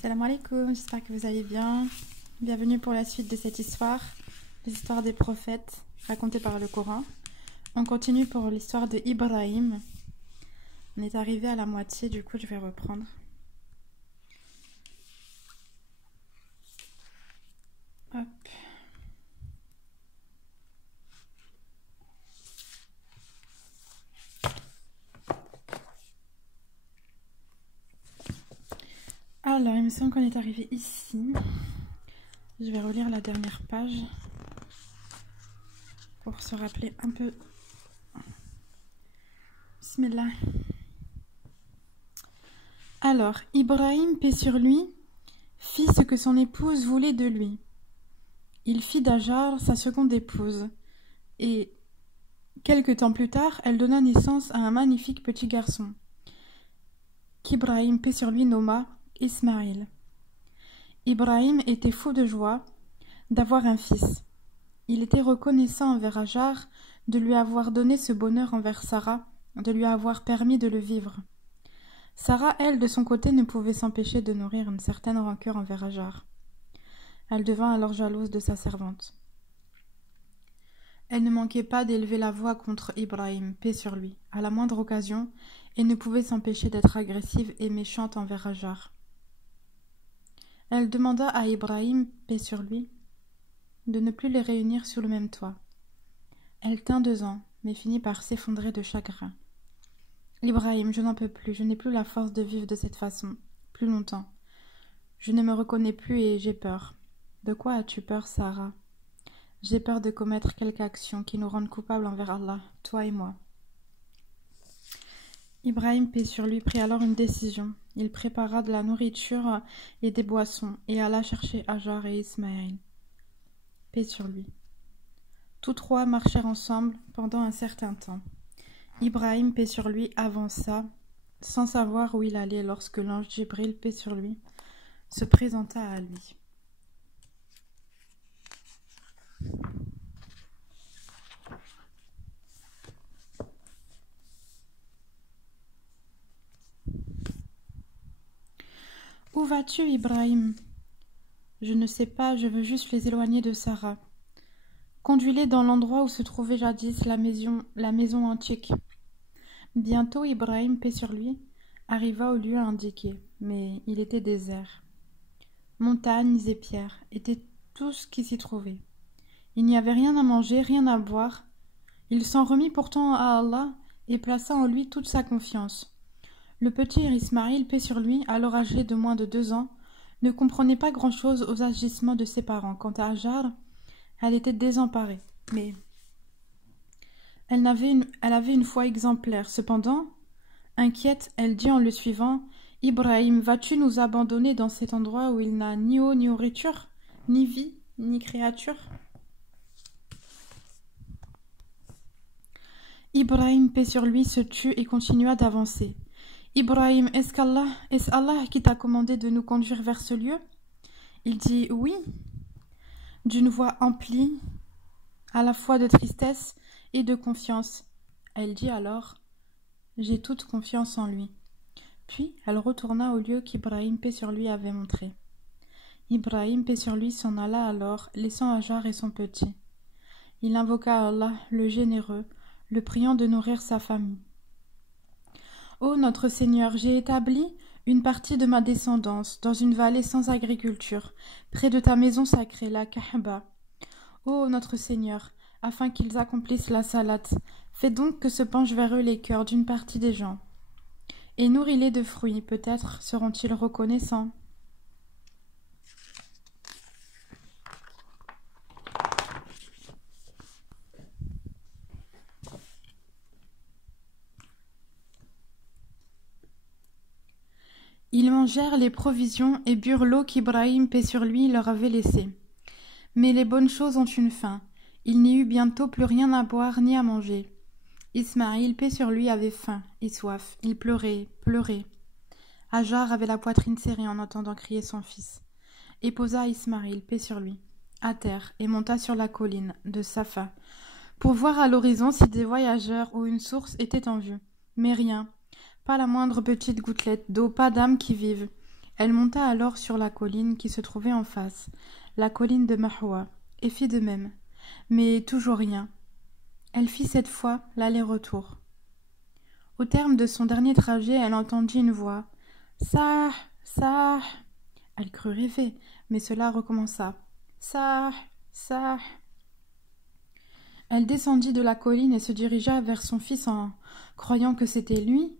Salam alaikum, j'espère que vous allez bien. Bienvenue pour la suite de cette histoire, l'histoire des prophètes racontée par le Coran. On continue pour l'histoire de Ibrahim. On est arrivé à la moitié, du coup je vais reprendre. Hop. Alors, il me semble qu'on est arrivé ici. Je vais relire la dernière page pour se rappeler un peu. Bismillah. Alors, Ibrahim, paix sur lui, fit ce que son épouse voulait de lui. Il fit d'Ajar sa seconde épouse, et quelque temps plus tard, elle donna naissance à un magnifique petit garçon, qu'Ibrahim, paix sur lui, nomma Ismaïl. Ibrahim était fou de joie d'avoir un fils. Il était reconnaissant envers Ajar de lui avoir donné ce bonheur envers Sarah, de lui avoir permis de le vivre. Sarah, elle, de son côté, ne pouvait s'empêcher de nourrir une certaine rancœur envers Ajar. Elle devint alors jalouse de sa servante. Elle ne manquait pas d'élever la voix contre Ibrahim, paix sur lui, à la moindre occasion, et ne pouvait s'empêcher d'être agressive et méchante envers Ajar. Elle demanda à Ibrahim, paix sur lui, de ne plus les réunir sous le même toit. Elle tint 2 ans, mais finit par s'effondrer de chagrin. Ibrahim, je n'en peux plus, je n'ai plus la force de vivre de cette façon, plus longtemps. Je ne me reconnais plus et j'ai peur. De quoi as-tu peur, Sarah? J'ai peur de commettre quelque action qui nous rende coupables envers Allah, toi et moi. Ibrahim, paix sur lui, prit alors une décision. Il prépara de la nourriture et des boissons et alla chercher Ajar et Ismaïl. Paix sur lui. Tous trois marchèrent ensemble pendant un certain temps. Ibrahim, paix sur lui, avança, sans savoir où il allait lorsque l'ange Djibril, paix sur lui, se présenta à lui. « Où vas-tu, Ibrahim ?»« Je ne sais pas, je veux juste les éloigner de Sarah. Conduis-les dans l'endroit où se trouvait jadis la maison antique. » Bientôt, Ibrahim, paix sur lui, arriva au lieu indiqué, mais il était désert. Montagnes et pierres étaient tout ce qui s'y trouvait. Il n'y avait rien à manger, rien à boire. Il s'en remit pourtant à Allah et plaça en lui toute sa confiance. Le petit Ismaïl, paix sur lui, alors âgé de moins de 2 ans, ne comprenait pas grand-chose aux agissements de ses parents. Quant à Ajar, elle était désemparée, mais elle avait une foi exemplaire. Cependant, inquiète, elle dit en le suivant, « Ibrahim, vas-tu nous abandonner dans cet endroit où il n'a ni eau ni nourriture, ni vie, ni créature ?» Ibrahim, paix sur lui, se tut et continua d'avancer. « Ibrahim, est-ce Allah qui t'a commandé de nous conduire vers ce lieu ?» Il dit « Oui », d'une voix emplie à la fois de tristesse et de confiance. Elle dit alors « J'ai toute confiance en lui ». Puis elle retourna au lieu qu'Ibrahim, paix sur lui, avait montré. Ibrahim, paix sur lui, s'en alla alors, laissant Ajar et son petit. Il invoqua Allah, le généreux, le priant de nourrir sa famille. « Ô notre Seigneur, j'ai établi une partie de ma descendance dans une vallée sans agriculture, près de ta maison sacrée, la Kaaba. Ô notre Seigneur, afin qu'ils accomplissent la salate, fais donc que se penchent vers eux les cœurs d'une partie des gens. Et nourris-les de fruits, peut-être seront-ils reconnaissants. » Ils mangèrent les provisions et burent l'eau qu'Ibrahim, paix sur lui, leur avait laissée. Mais les bonnes choses ont une fin. Il n'y eut bientôt plus rien à boire ni à manger. Ismaïl, paix sur lui, avait faim et soif. Il pleurait. Ajar avait la poitrine serrée en entendant crier son fils, et posa Ismaïl, paix sur lui, à terre et monta sur la colline de Safa, pour voir à l'horizon si des voyageurs ou une source étaient en vue. Mais rien. Pas la moindre petite gouttelette d'eau, pas d'âme qui vive. Elle monta alors sur la colline qui se trouvait en face, la colline de Mahwa, et fit de même. Mais toujours rien. Elle fit cette fois l'aller-retour. Au terme de son dernier trajet, elle entendit une voix. « Sah, Sah !» Elle crut rêver, mais cela recommença. « Sah, Sah !» Elle descendit de la colline et se dirigea vers son fils en croyant que c'était lui.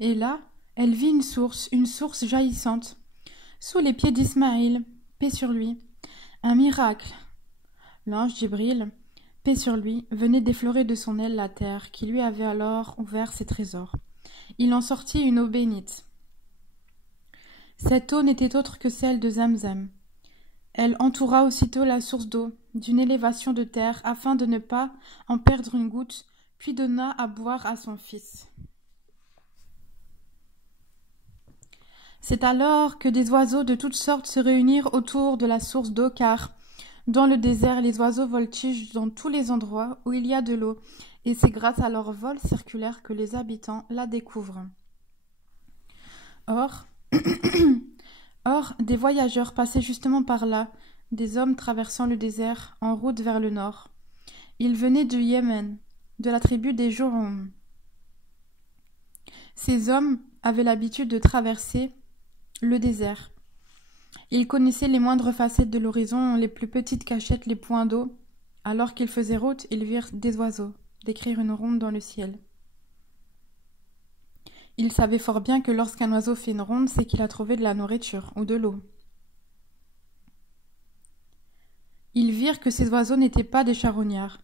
Et là, elle vit une source jaillissante, sous les pieds d'Ismaïl, paix sur lui. Un miracle. L'ange Djibril, paix sur lui, venait d'effleurer de son aile la terre, qui lui avait alors ouvert ses trésors. Il en sortit une eau bénite. Cette eau n'était autre que celle de Zamzam. Elle entoura aussitôt la source d'eau, d'une élévation de terre, afin de ne pas en perdre une goutte, puis donna à boire à son fils. C'est alors que des oiseaux de toutes sortes se réunirent autour de la source d'eau, car dans le désert, les oiseaux voltigent dans tous les endroits où il y a de l'eau, et c'est grâce à leur vol circulaire que les habitants la découvrent. Or, des voyageurs passaient justement par là, des hommes traversant le désert en route vers le nord. Ils venaient du Yémen, de la tribu des Jurhum. Ces hommes avaient l'habitude de traverser le désert. Ils connaissaient les moindres facettes de l'horizon, les plus petites cachettes, les points d'eau. Alors qu'ils faisaient route, ils virent des oiseaux décrire une ronde dans le ciel. Ils savaient fort bien que lorsqu'un oiseau fait une ronde, c'est qu'il a trouvé de la nourriture ou de l'eau. Ils virent que ces oiseaux n'étaient pas des charognards.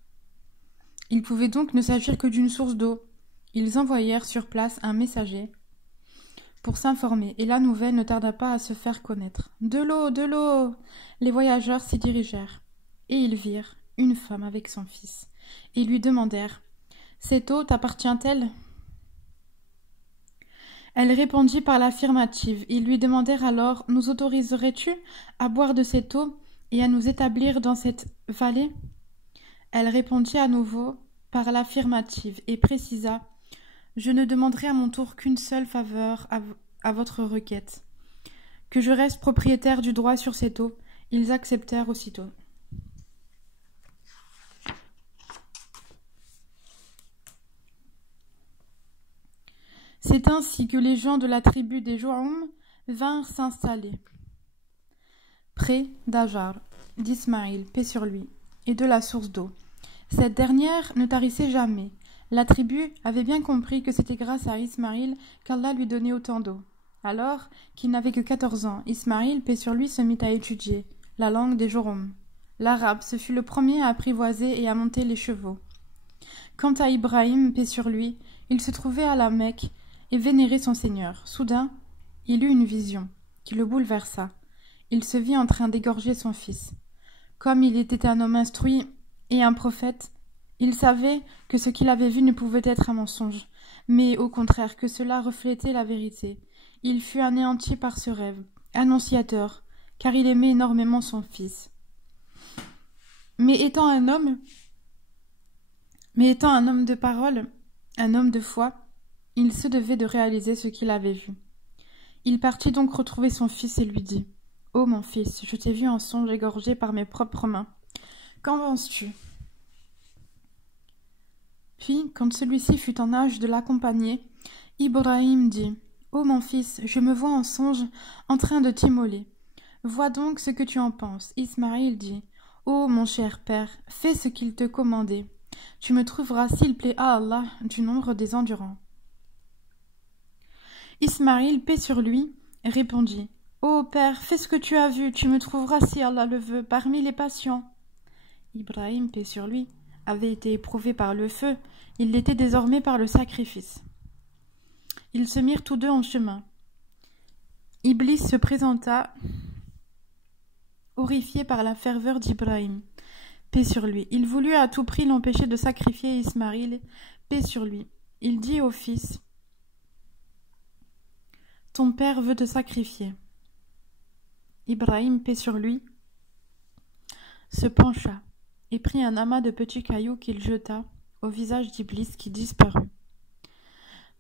Il pouvait donc ne s'agir que d'une source d'eau. Ils envoyèrent sur place un messager pour s'informer, et la nouvelle ne tarda pas à se faire connaître. « De l'eau, de l'eau !» Les voyageurs s'y dirigèrent, et ils virent une femme avec son fils, et lui demandèrent « Cette eau t'appartient-elle » Elle répondit par l'affirmative. Ils lui demandèrent alors « Nous autoriserais-tu à boire de cette eau et à nous établir dans cette vallée ?» Elle répondit à nouveau par l'affirmative et précisa « Je ne demanderai à mon tour qu'une seule faveur à votre requête, que je reste propriétaire du droit sur cette eau. » Ils acceptèrent aussitôt. C'est ainsi que les gens de la tribu des Jurhum vinrent s'installer près d'Ajar, d'Ismaïl, paix sur lui, et de la source d'eau. Cette dernière ne tarissait jamais. La tribu avait bien compris que c'était grâce à Ismaïl qu'Allah lui donnait autant d'eau. Alors qu'il n'avait que 14 ans, Ismaïl, paix sur lui, se mit à étudier la langue des Jurhum. L'arabe, ce fut le premier à apprivoiser et à monter les chevaux. Quant à Ibrahim, paix sur lui, il se trouvait à la Mecque et vénérait son Seigneur. Soudain, il eut une vision qui le bouleversa. Il se vit en train d'égorger son fils. Comme il était un homme instruit et un prophète, il savait que ce qu'il avait vu ne pouvait être un mensonge, mais au contraire que cela reflétait la vérité. Il fut anéanti par ce rêve, annonciateur, car il aimait énormément son fils. Mais étant un homme de parole, un homme de foi, il se devait de réaliser ce qu'il avait vu. Il partit donc retrouver son fils et lui dit « Oh mon fils, je t'ai vu en songe égorgé par mes propres mains. Qu'en penses-tu » Puis, quand celui-ci fut en âge de l'accompagner, Ibrahim dit « Oh mon fils, je me vois en songe en train de t'immoler. Vois donc ce que tu en penses. » Ismaïl dit « Oh mon cher père, fais ce qu'il te commandait. Tu me trouveras, s'il plaît à Allah, du nombre des endurants. » Ismaïl, paix sur lui, répondit « Ô père, fais ce que tu as vu, tu me trouveras, si Allah le veut, parmi les patients. » Ibrahim, paix sur lui, avait été éprouvé par le feu, il l'était désormais par le sacrifice. Ils se mirent tous deux en chemin. Iblis se présenta, horrifié par la ferveur d'Ibrahim, paix sur lui. Il voulut à tout prix l'empêcher de sacrifier Ismaïl, paix sur lui. Il dit au fils « Ton père veut te sacrifier. » Ibrahim, paix sur lui, se pencha et prit un amas de petits cailloux qu'il jeta au visage d'Iblis qui disparut.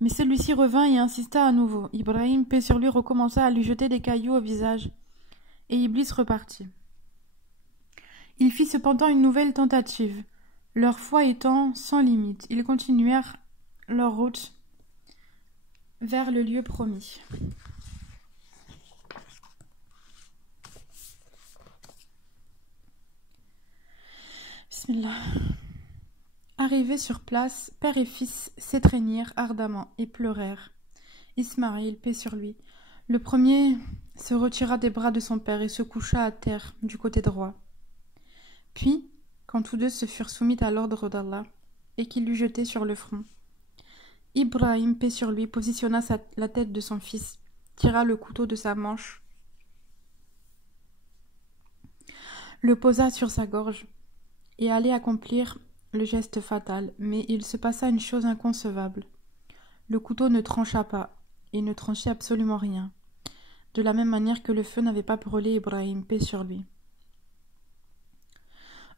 Mais celui-ci revint et insista à nouveau. Ibrahim, paix sur lui, recommença à lui jeter des cailloux au visage. Et Iblis repartit. Il fit cependant une nouvelle tentative. Leur foi étant sans limite, ils continuèrent leur route vers le lieu promis. Bismillah. Arrivés sur place, père et fils s'étreignirent ardemment et pleurèrent. Ismaïl, paix sur lui, le premier se retira des bras de son père et se coucha à terre du côté droit. Puis, quand tous deux se furent soumis à l'ordre d'Allah et qu'il l'eut jeté sur le front, Ibrahim, paix sur lui, positionna la tête de son fils, tira le couteau de sa manche, le posa sur sa gorge et allait accomplir le geste fatal, mais il se passa une chose inconcevable. Le couteau ne trancha pas, et ne tranchait absolument rien, de la même manière que le feu n'avait pas brûlé Ibrahim, paix sur lui.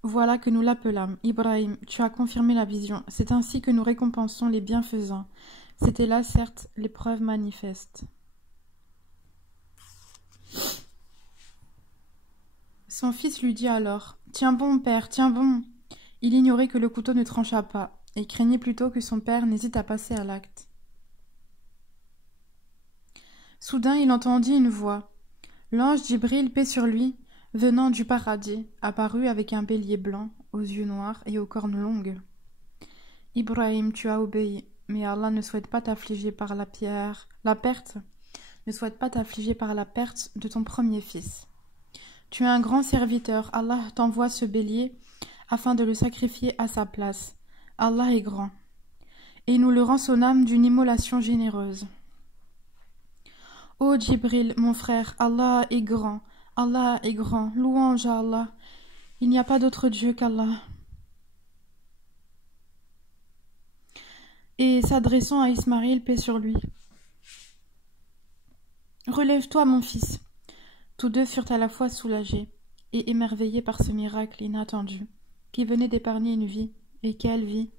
Voilà que nous l'appelâmes. Ibrahim, tu as confirmé la vision. C'est ainsi que nous récompensons les bienfaisants. C'était là, certes, l'épreuve manifeste. Son fils lui dit alors « Tiens bon, père, tiens bon !» Il ignorait que le couteau ne trancha pas, et craignait plutôt que son père n'hésite à passer à l'acte. Soudain, il entendit une voix. L'ange Djibril, paix sur lui, venant du paradis, apparut avec un bélier blanc, aux yeux noirs et aux cornes longues. « Ibrahim, tu as obéi, mais Allah ne souhaite pas t'affliger par la perte de ton premier fils. Tu es un grand serviteur, Allah t'envoie ce bélier afin de le sacrifier à sa place. Allah est grand, et nous le rançonnâmes d'une immolation généreuse. Ô Djibril, mon frère, Allah est grand, louange à Allah, il n'y a pas d'autre Dieu qu'Allah. » Et s'adressant à Ismaïl, paix sur lui. « Relève-toi, mon fils. » Tous deux furent à la fois soulagés et émerveillés par ce miracle inattendu, qui venait d'épargner une vie, et quelle vie!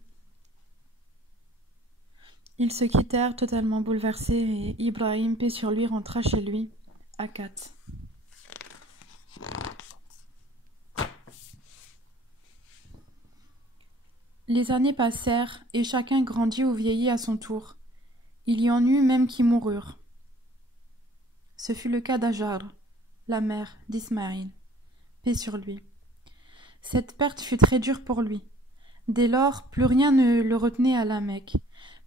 Ils se quittèrent totalement bouleversés, et Ibrahim, paix sur lui, rentra chez lui, à Khat. Les années passèrent, et chacun grandit ou vieillit à son tour. Il y en eut même qui moururent. Ce fut le cas d'Ajar, la mère d'Ismaïl, paix sur lui. Cette perte fut très dure pour lui. Dès lors, plus rien ne le retenait à la Mecque,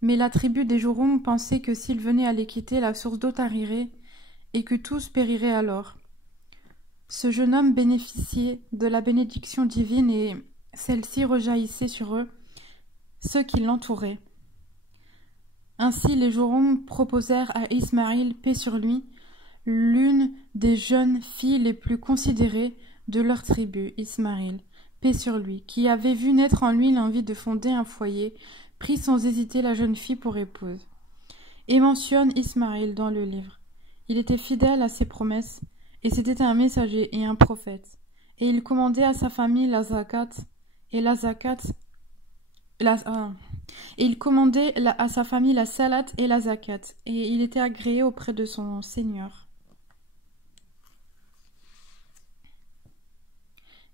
mais la tribu des Jouroum pensait que s'il venait à les quitter, la source d'eau tarirait et que tous périraient alors. Ce jeune homme bénéficiait de la bénédiction divine et celle-ci rejaillissait sur eux, ceux qui l'entouraient. Ainsi, les Jouroum proposèrent à Ismaïl, paix sur lui, l'une des jeunes filles les plus considérées de leur tribu, Ismaïl, paix sur lui, qui avait vu naître en lui l'envie de fonder un foyer, prit sans hésiter la jeune fille pour épouse. Et mentionne Ismaïl dans le livre. Il était fidèle à ses promesses, et c'était un messager et un prophète. Et il commandait à sa famille la zakat, et il commandait à sa famille la salat et la zakat, et il était agréé auprès de son Seigneur.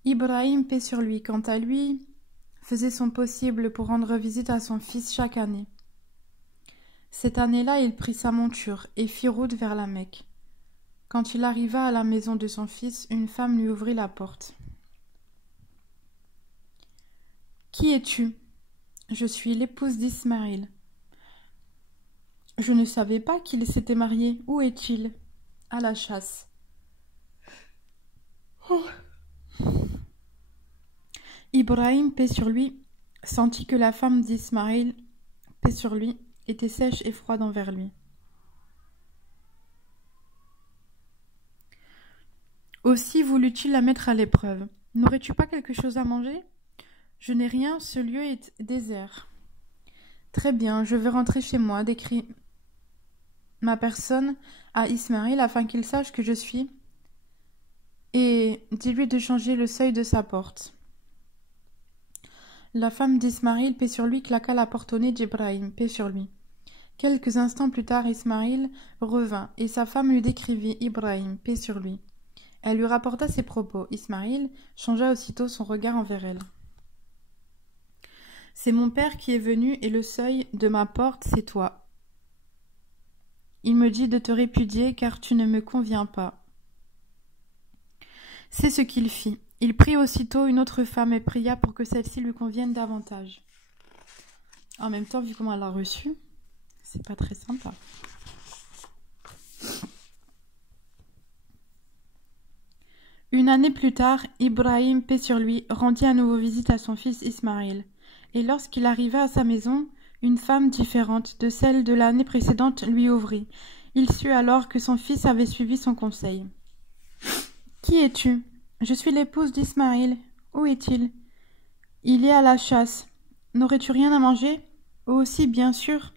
Ibrahim, paix sur lui, quant à lui, faisait son possible pour rendre visite à son fils chaque année. Cette année-là, il prit sa monture et fit route vers la Mecque. Quand il arriva à la maison de son fils, une femme lui ouvrit la porte. « Qui es-tu ? » ?»« Je suis l'épouse d'Ismaïl. »« Je ne savais pas qu'il s'était marié. Où est-il ? » ?»« À la chasse. » Oh. Ibrahim, paix sur lui, sentit que la femme d'Ismaïl, paix sur lui, était sèche et froide envers lui. Aussi voulut-il la mettre à l'épreuve. « N'aurais-tu pas quelque chose à manger ? » ?»« Je n'ai rien, ce lieu est désert. »« Très bien, je vais rentrer chez moi, décrit ma personne à Ismaïl afin qu'il sache que je suis, et dis-lui de changer le seuil de sa porte. » La femme d'Ismaïl, paix sur lui, claqua la porte au nez d'Ibrahim, paix sur lui. Quelques instants plus tard, Ismaïl revint, et sa femme lui décrivit Ibrahim, paix sur lui. Elle lui rapporta ses propos. Ismaïl changea aussitôt son regard envers elle. « C'est mon père qui est venu, et le seuil de ma porte, c'est toi. Il me dit de te répudier, car tu ne me conviens pas. » C'est ce qu'il fit. Il prit aussitôt une autre femme et pria pour que celle-ci lui convienne davantage. En même temps, vu comment elle l'a reçu, c'est pas très sympa. Une année plus tard, Ibrahim, paix sur lui, rendit à nouveau visite à son fils Ismaïl. Et lorsqu'il arriva à sa maison, une femme différente de celle de l'année précédente lui ouvrit. Il sut alors que son fils avait suivi son conseil. « Qui es-tu ? Je suis l'épouse d'Ismaïl. Où est-il ? Il est à la chasse. N'aurais-tu rien à manger ? Aussi, bien sûr. »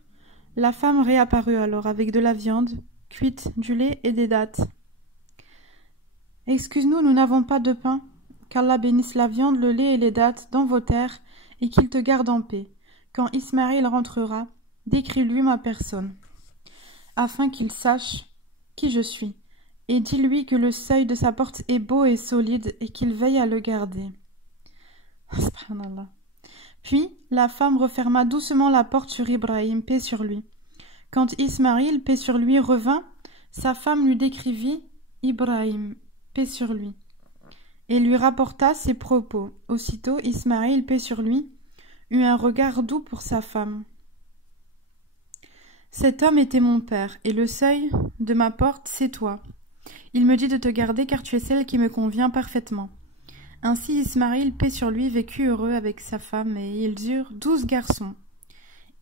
La femme réapparut alors avec de la viande cuite, du lait et des dattes. « Excuse-nous, nous n'avons pas de pain. Qu'Allah bénisse la viande, le lait et les dattes dans vos terres et qu'il te garde en paix. Quand Ismaïl rentrera, décris-lui ma personne, afin qu'il sache qui je suis, et dis-lui que le seuil de sa porte est beau et solide et qu'il veille à le garder. » Subhanallah. Puis la femme referma doucement la porte sur Ibrahim, paix sur lui. Quand Ismaïl, paix sur lui, revint, sa femme lui décrivit Ibrahim, paix sur lui, et lui rapporta ses propos. Aussitôt, Ismaïl, paix sur lui, eut un regard doux pour sa femme. « Cet homme était mon père, et le seuil de ma porte, c'est toi. Il me dit de te garder, car tu es celle qui me convient parfaitement. » Ainsi Ismaïl, paix sur lui, vécut heureux avec sa femme, et ils eurent 12 garçons.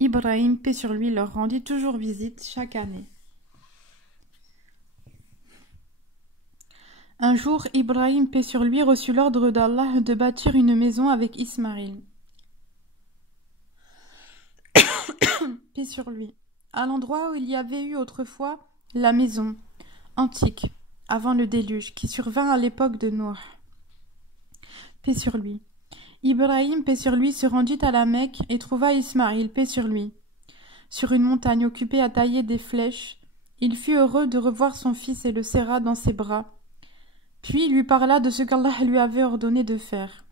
Ibrahim, paix sur lui, leur rendit toujours visite chaque année. Un jour, Ibrahim, paix sur lui, reçut l'ordre d'Allah de bâtir une maison avec Ismaïl, paix sur lui, à l'endroit où il y avait eu autrefois la maison antique, avant le déluge, qui survint à l'époque de Noé, paix sur lui. Ibrahim, paix sur lui, se rendit à la Mecque et trouva Ismaïl, paix sur lui, sur une montagne occupée à tailler des flèches. Il fut heureux de revoir son fils et le serra dans ses bras. Puis lui parla de ce qu'Allah lui avait ordonné de faire.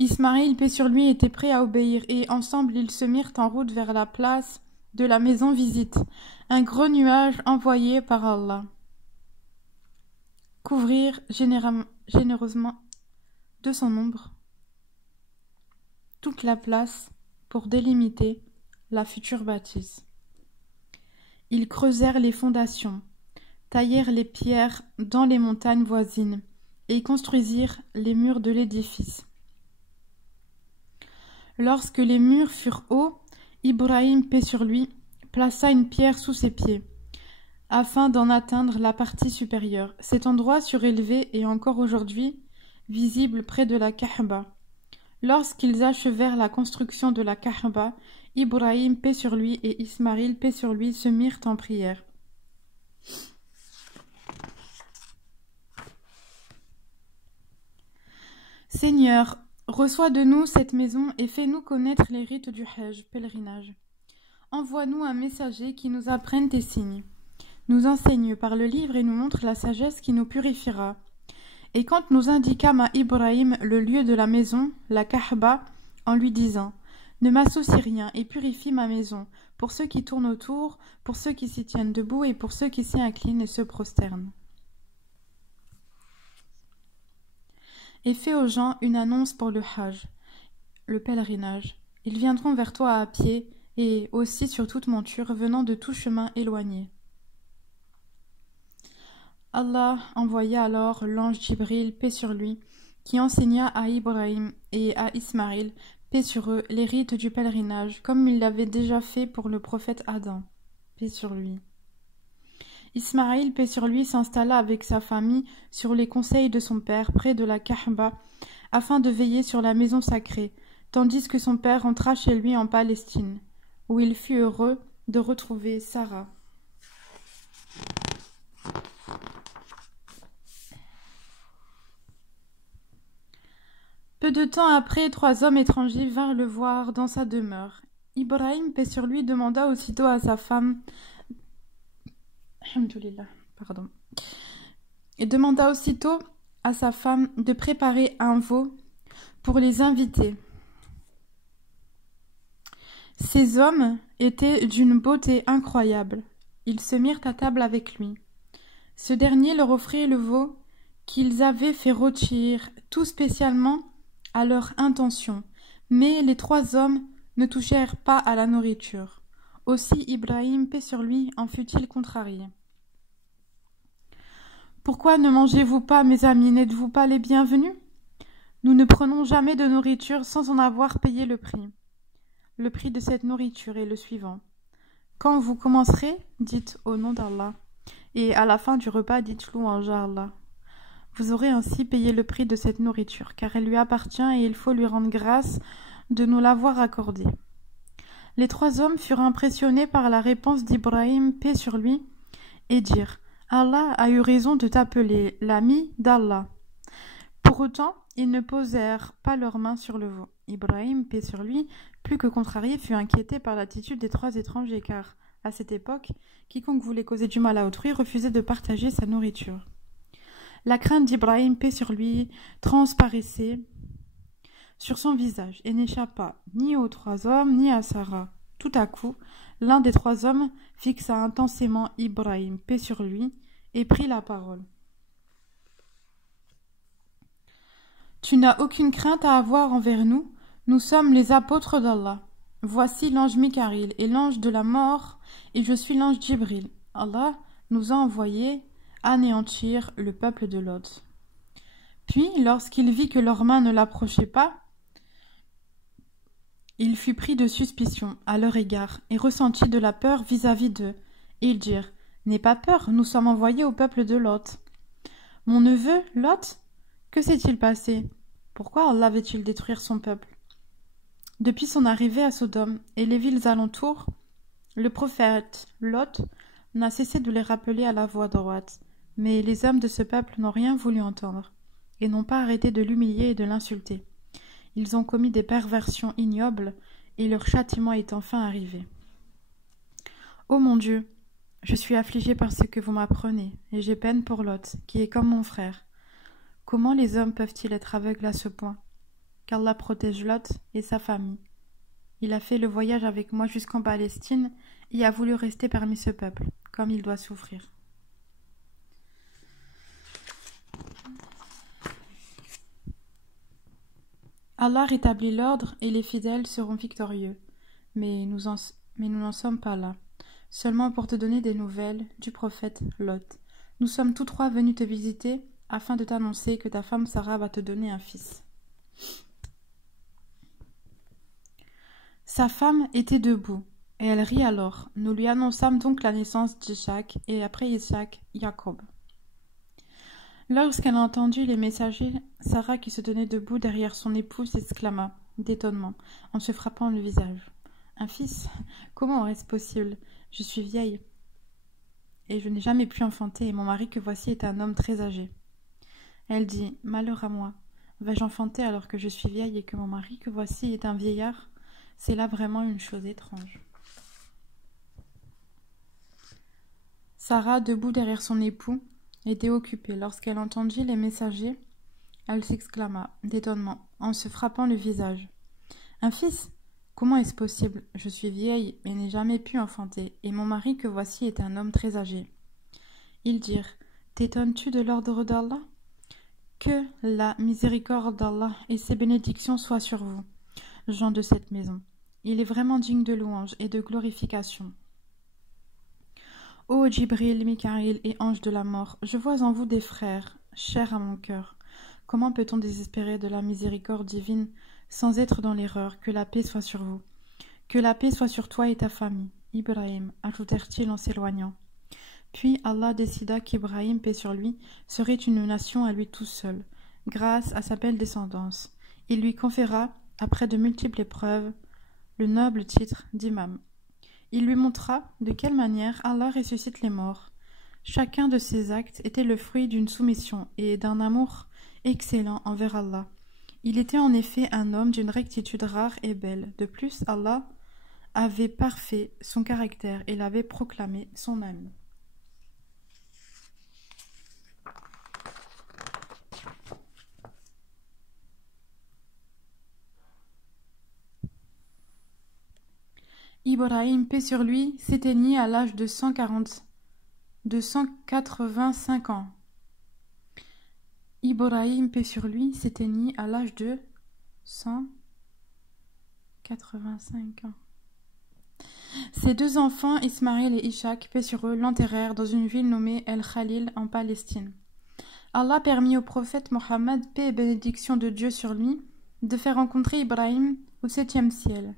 Ismaïl, paix sur lui, était prêt à obéir, et ensemble ils se mirent en route vers la place de la maison visite. Un gros nuage envoyé par Allah couvrir généreusement de son ombre toute la place pour délimiter la future bâtisse. Ils creusèrent les fondations, taillèrent les pierres dans les montagnes voisines et construisirent les murs de l'édifice. Lorsque les murs furent hauts, Ibrahim, paix sur lui, plaça une pierre sous ses pieds, afin d'en atteindre la partie supérieure. Cet endroit surélevé est encore aujourd'hui visible près de la Kaaba. Lorsqu'ils achevèrent la construction de la Kaaba, Ibrahim, paix sur lui, et Ismaïl, paix sur lui, se mirent en prière. Seigneur, reçois de nous cette maison et fais-nous connaître les rites du Hajj, pèlerinage. Envoie-nous un messager qui nous apprenne tes signes, nous enseigne par le livre et nous montre la sagesse qui nous purifiera. Et quand nous indiquâmes à Ibrahim le lieu de la maison, la Kaaba, en lui disant « Ne m'associe rien et purifie ma maison, pour ceux qui tournent autour, pour ceux qui s'y tiennent debout et pour ceux qui s'y inclinent et se prosternent. » Et fais aux gens une annonce pour le Hajj, le pèlerinage. Ils viendront vers toi à pied et aussi sur toute monture, venant de tout chemin éloigné. Allah envoya alors l'ange Jibril, paix sur lui, qui enseigna à Ibrahim et à Ismaïl, paix sur eux, les rites du pèlerinage, comme il l'avait déjà fait pour le prophète Adam, paix sur lui. Ismaïl, paix sur lui, s'installa avec sa famille sur les conseils de son père près de la Kaaba, afin de veiller sur la maison sacrée, tandis que son père entra chez lui en Palestine, où il fut heureux de retrouver Sarah. Peu de temps après, 3 hommes étrangers vinrent le voir dans sa demeure. Ibrahim, paix sur lui, demanda aussitôt à sa femme Alhamdulillah, pardon. Et demanda aussitôt à sa femme de préparer un veau pour les invités. Ces hommes étaient d'une beauté incroyable. Ils se mirent à table avec lui. Ce dernier leur offrit le veau qu'ils avaient fait rôtir tout spécialement à leur intention, mais les 3 hommes ne touchèrent pas à la nourriture. Aussi Ibrahim, paix sur lui, en fut-il contrarié. « Pourquoi ne mangez-vous pas, mes amis? N'êtes-vous pas les bienvenus? Nous ne prenons jamais de nourriture sans en avoir payé le prix. Le prix de cette nourriture est le suivant. Quand vous commencerez, dites au nom d'Allah, et à la fin du repas, dites louange à Allah. Vous aurez ainsi payé le prix de cette nourriture, car elle lui appartient et il faut lui rendre grâce de nous l'avoir accordée. » Les 3 hommes furent impressionnés par la réponse d'Ibrahim, paix sur lui, et dirent « Allah a eu raison de t'appeler l'ami d'Allah. » Pour autant, ils ne posèrent pas leurs mains sur le veau. Ibrahim, paix sur lui, plus que contrarié, fut inquiété par l'attitude des 3 étrangers, car, à cette époque, quiconque voulait causer du mal à autrui refusait de partager sa nourriture. La crainte d'Ibrahim, paix sur lui, transparaissait sur son visage et n'échappa ni aux 3 hommes ni à Sarah. Tout à coup, l'un des 3 hommes fixa intensément Ibrahim, paix sur lui, et prit la parole. « Tu n'as aucune crainte à avoir envers nous, nous sommes les apôtres d'Allah. Voici l'ange Mikaïl et l'ange de la mort, et je suis l'ange Djibril. Allah nous a envoyés anéantir le peuple de Lot. » Puis, lorsqu'il vit que leurs mains ne l'approchaient pas, il fut pris de suspicion à leur égard et ressentit de la peur vis-à-vis d'eux. Ils dirent « N'aie pas peur, nous sommes envoyés au peuple de Lot. »« Mon neveu, Lot, que s'est-il passé? Pourquoi Allah veut-il détruire son peuple ?» Depuis son arrivée à Sodome et les villes alentours, le prophète Lot n'a cessé de les rappeler à la voie droite, mais les hommes de ce peuple n'ont rien voulu entendre et n'ont pas arrêté de l'humilier et de l'insulter. Ils ont commis des perversions ignobles et leur châtiment est enfin arrivé. Ô mon Dieu, je suis affligé par ce que vous m'apprenez et j'ai peine pour Lot, qui est comme mon frère. Comment les hommes peuvent-ils être aveugles à ce point? Qu'Allah protège Lot et sa famille. Il a fait le voyage avec moi jusqu'en Palestine et a voulu rester parmi ce peuple, comme il doit souffrir. Allah rétablit l'ordre et les fidèles seront victorieux. Mais nous n'en sommes pas là. Seulement pour te donner des nouvelles du prophète Lot. Nous sommes tous 3 venus te visiter afin de t'annoncer que ta femme Sarah va te donner un fils. Sa femme était debout, et elle rit alors. Nous lui annonçâmes donc la naissance d'Ishak, et après Ishak, Jacob. Lorsqu'elle a entendu les messagers, Sarah, qui se tenait debout derrière son époux, s'exclama, d'étonnement, en se frappant le visage. « Un fils? Comment est-ce possible? Je suis vieille, et je n'ai jamais pu enfanter, et mon mari que voici est un homme très âgé. » Elle dit, « Malheur à moi, vais-je enfanter alors que je suis vieille et que mon mari que voici est un vieillard? C'est là vraiment une chose étrange. » Sarah, debout derrière son époux, était occupée. Lorsqu'elle entendit les messagers, elle s'exclama, d'étonnement, en se frappant le visage. « Un fils? Comment est-ce possible? Je suis vieille et n'ai jamais pu enfanter, et mon mari que voici est un homme très âgé. » Ils dirent, « T'étonnes-tu de l'ordre d'Allah? Que la miséricorde d'Allah et ses bénédictions soient sur vous, gens de cette maison. Il est vraiment digne de louange et de glorification. Ô Djibril, Mikaïl et ange de la mort, je vois en vous des frères, chers à mon cœur. Comment peut-on désespérer de la miséricorde divine sans être dans l'erreur? Que la paix soit sur vous. Que la paix soit sur toi et ta famille. Ibrahim, ajoutèrent-ils en s'éloignant. Puis Allah décida qu'Ibrahim, paix sur lui, serait une nation à lui tout seul, grâce à sa belle descendance. Il lui conféra, après de multiples épreuves, le noble titre d'imam. Il lui montra de quelle manière Allah ressuscite les morts. Chacun de ces actes était le fruit d'une soumission et d'un amour excellent envers Allah. Il était en effet un homme d'une rectitude rare et belle. De plus, Allah avait parfait son caractère et l'avait proclamé son ami. Ibrahim, paix sur lui, s'éteignit à l'âge de 185 ans. Ibrahim, paix sur lui, s'éteignit à l'âge de 185 ans. Ses deux enfants, Ismaël et Ishaq, paix sur eux, l'enterrèrent dans une ville nommée El Khalil en Palestine. Allah permit au prophète Mohammed, paix et bénédiction de Dieu sur lui, de faire rencontrer Ibrahim au 7e ciel,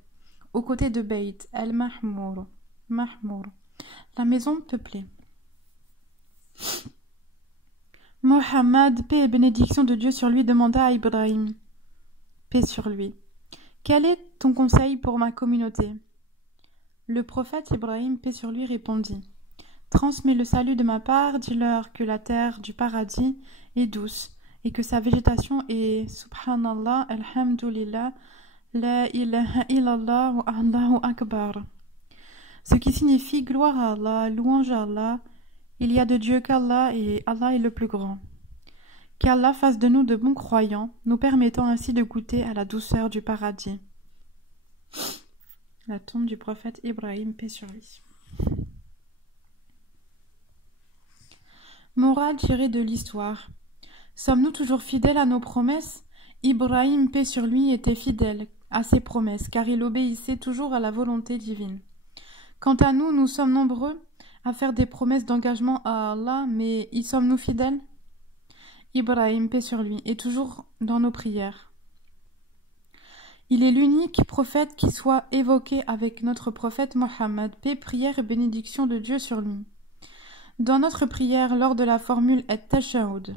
aux côtés de Beit el-Mahmour, la maison peuplée. Mohammed, paix et bénédiction de Dieu sur lui, demanda à Ibrahim, paix sur lui, « Quel est ton conseil pour ma communauté ?» Le prophète Ibrahim, paix sur lui, répondit, « Transmets le salut de ma part, dis-leur que la terre du paradis est douce et que sa végétation est Subhanallah, Alhamdulillah, La ilaha illallah wa Allahu Akbar. Ce qui signifie gloire à Allah, louange à Allah, il y a de Dieu qu'Allah et Allah est le plus grand. Qu'Allah fasse de nous de bons croyants, nous permettant ainsi de goûter à la douceur du paradis. » La tombe du prophète Ibrahim, paix sur lui. Morale tirée de l'histoire. Sommes-nous toujours fidèles à nos promesses ? Ibrahim, paix sur lui, était fidèle à ses promesses, car il obéissait toujours à la volonté divine. Quant à nous, nous sommes nombreux à faire des promesses d'engagement à Allah, mais y sommes-nous fidèles ? Ibrahim, paix sur lui, est toujours dans nos prières. Il est l'unique prophète qui soit évoqué avec notre prophète Mohammed, paix, prière et bénédiction de Dieu sur lui. Dans notre prière, lors de la formule At-Tashahhud,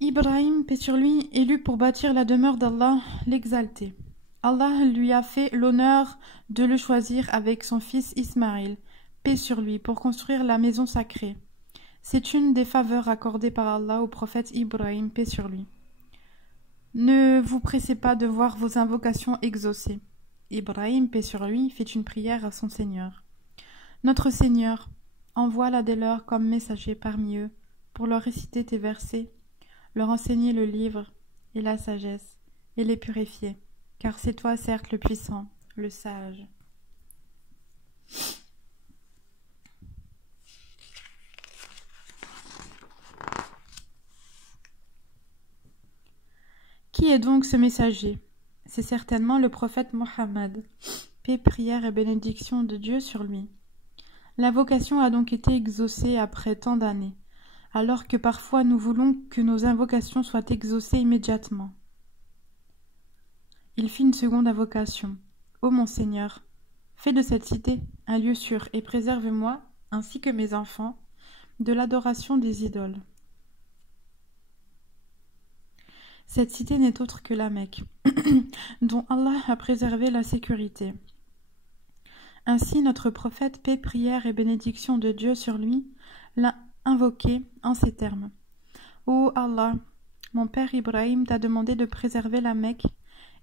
Ibrahim, paix sur lui, élu pour bâtir la demeure d'Allah, l'exalté. Allah lui a fait l'honneur de le choisir avec son fils Ismaël, paix sur lui, pour construire la maison sacrée. C'est une des faveurs accordées par Allah au prophète Ibrahim, paix sur lui. Ne vous pressez pas de voir vos invocations exaucées. Ibrahim, paix sur lui, fait une prière à son Seigneur. Notre Seigneur, envoie-la des leurs comme messager parmi eux, pour leur réciter tes versets, leur enseigner le livre et la sagesse, et les purifier, car c'est toi certes le puissant, le sage. Qui est donc ce messager ? C'est certainement le prophète Mohammed, paix, prière et bénédiction de Dieu sur lui. L'invocation a donc été exaucée après tant d'années, alors que parfois nous voulons que nos invocations soient exaucées immédiatement. Il fit une seconde invocation. Ô mon Seigneur, fais de cette cité un lieu sûr et préserve-moi, ainsi que mes enfants, de l'adoration des idoles. Cette cité n'est autre que la Mecque, dont Allah a préservé la sécurité. Ainsi notre prophète, paix, prière et bénédiction de Dieu sur lui, l'a invoqué en ces termes. Ô Allah, mon père Ibrahim t'a demandé de préserver la Mecque,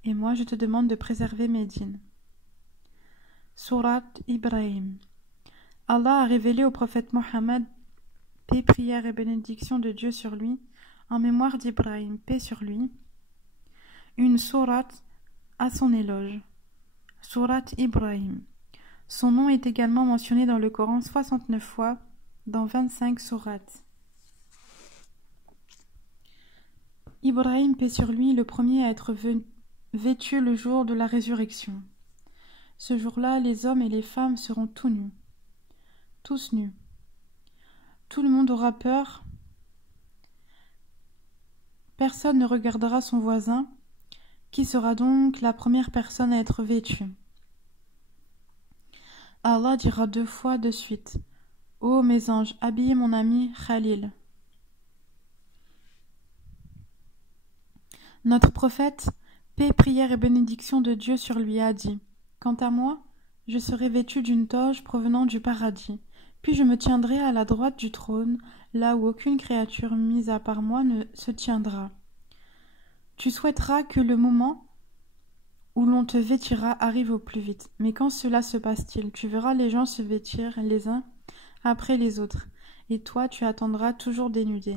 et moi je te demande de préserver Médine. Surat Ibrahim. Allah a révélé au prophète Mohammed, paix, prière et bénédiction de Dieu sur lui, en mémoire d'Ibrahim, paix sur lui, une sourate à son éloge. Surat Ibrahim. Son nom est également mentionné dans le Coran 69 fois, dans 25 sourates. Ibrahim, paix sur lui, le premier à être vêtu le jour de la résurrection. Ce jour-là, les hommes et les femmes seront tous nus. Tous nus. Tout le monde aura peur. Personne ne regardera son voisin. Qui sera donc la première personne à être vêtue ? Allah dira 2 fois de suite, « Ô mes anges, habillez mon ami Khalil. » Notre prophète, paix, prière et bénédiction de Dieu sur lui, a dit, « Quant à moi, je serai vêtu d'une toge provenant du paradis, puis je me tiendrai à la droite du trône, là où aucune créature mise à part moi ne se tiendra. Tu souhaiteras que le moment où l'on te vêtira arrive au plus vite. Mais quand cela se passe-t-il? Tu verras les gens se vêtir les uns après les autres, et toi tu attendras toujours dénudé.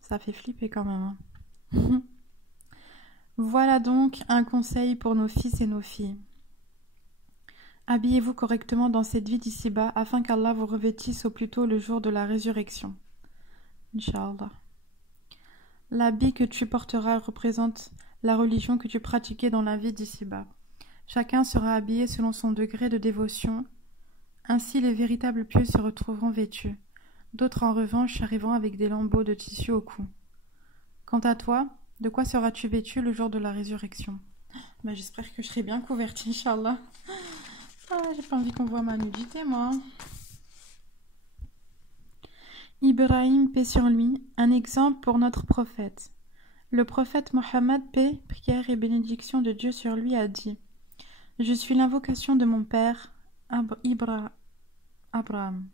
Ça fait flipper quand même, hein. Voilà donc un conseil pour nos fils et nos filles. Habillez-vous correctement dans cette vie d'ici-bas, afin qu'Allah vous revêtisse au plus tôt le jour de la résurrection. Inch'Allah. L'habit que tu porteras représente la religion que tu pratiquais dans la vie d'ici-bas. Chacun sera habillé selon son degré de dévotion. Ainsi les véritables pieux se retrouveront vêtus. D'autres en revanche arriveront avec des lambeaux de tissu au cou. Quant à toi, de quoi seras-tu vêtu le jour de la résurrection? J'espère que je serai bien couverte, Inch'Allah. J'ai pas envie qu'on voit ma nudité, moi. Ibrahim, paix sur lui, un exemple pour notre prophète. Le prophète Mohammed, paix, prière et bénédiction de Dieu sur lui, a dit: Je suis l'invocation de mon père, Abraham.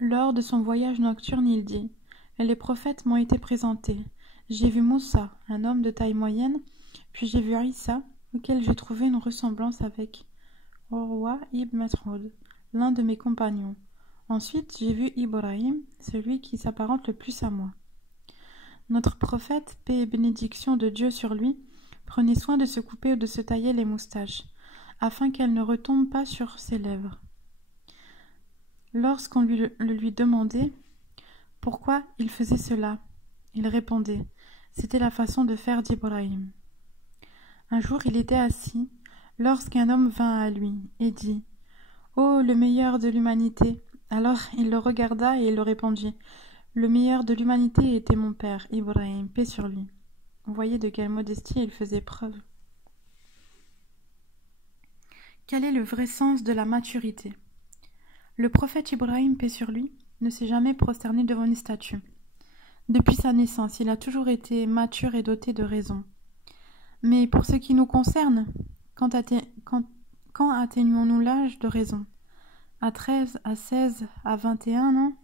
Lors de son voyage nocturne, il dit: Les prophètes m'ont été présentés. J'ai vu Moussa, un homme de taille moyenne, puis j'ai vu Issa, auquel j'ai trouvé une ressemblance avec Urwa ibn Mas'ud, l'un de mes compagnons. Ensuite, j'ai vu Ibrahim, celui qui s'apparente le plus à moi. Notre prophète, paix et bénédiction de Dieu sur lui, prenait soin de se couper ou de se tailler les moustaches, afin qu'elles ne retombent pas sur ses lèvres. Lorsqu'on lui demandait pourquoi il faisait cela, il répondait: C'était la façon de faire d'Ibrahim. Un jour, il était assis, lorsqu'un homme vint à lui et dit: Ô le meilleur de l'humanité! Alors il le regarda et il le répondit: Le meilleur de l'humanité était mon père, Ibrahim, paix sur lui. Vous voyez de quelle modestie il faisait preuve. Quel est le vrai sens de la maturité? Le prophète Ibrahim, paix sur lui, ne s'est jamais prosterné devant une statue. Depuis sa naissance, il a toujours été mature et doté de raison. Mais pour ce qui nous concerne, quand atteignons-nous l'âge de raison? À 13, à 16, à 21 ans?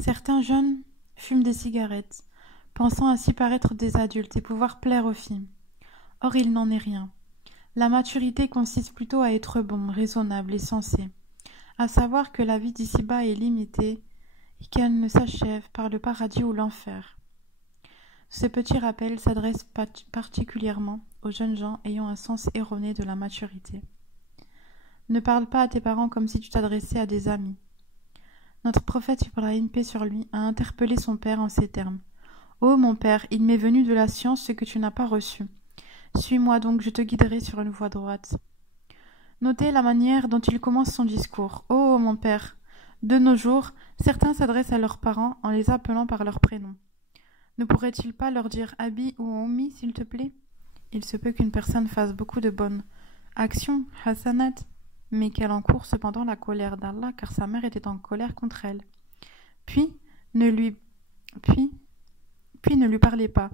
Certains jeunes fument des cigarettes, pensant ainsi paraître des adultes et pouvoir plaire aux filles. Or, il n'en est rien. La maturité consiste plutôt à être bon, raisonnable et sensé, à savoir que la vie d'ici-bas est limitée et qu'elle ne s'achève par le paradis ou l'enfer. Ce petit rappel s'adresse particulièrement aux jeunes gens ayant un sens erroné de la maturité. Ne parle pas à tes parents comme si tu t'adressais à des amis. Notre prophète Ibrahim, paix sur lui, a interpellé son père en ces termes: Ô mon père, il m'est venu de la science ce que tu n'as pas reçu. Suis-moi donc, je te guiderai sur une voie droite. Notez la manière dont il commence son discours. Ô mon père! De nos jours, certains s'adressent à leurs parents en les appelant par leur prénom. Ne pourrait-il pas leur dire Abi ou Ommi, s'il te plaît? Il se peut qu'une personne fasse beaucoup de bonnes actions, hasanat, mais qu'elle encourt cependant la colère d'Allah, car sa mère était en colère contre elle. Puis ne lui parlez pas.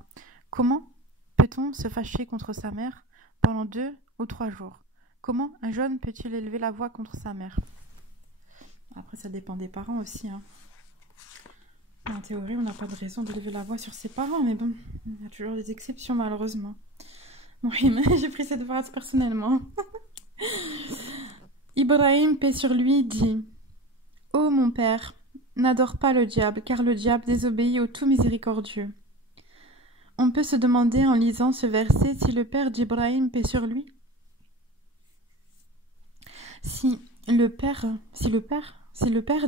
Comment peut-on se fâcher contre sa mère pendant 2 ou 3 jours? Comment un jeune peut-il élever la voix contre sa mère? Après, ça dépend des parents aussi, hein. En théorie, on n'a pas de raison de lever la voix sur ses parents, mais bon, il y a toujours des exceptions, malheureusement. Bon, j'ai pris cette phrase personnellement. Ibrahim, paix sur lui, dit: Ô mon père, n'adore pas le diable, car le diable désobéit au tout miséricordieux. On peut se demander en lisant ce verset si le père d'Ibrahim, paix sur lui, si le père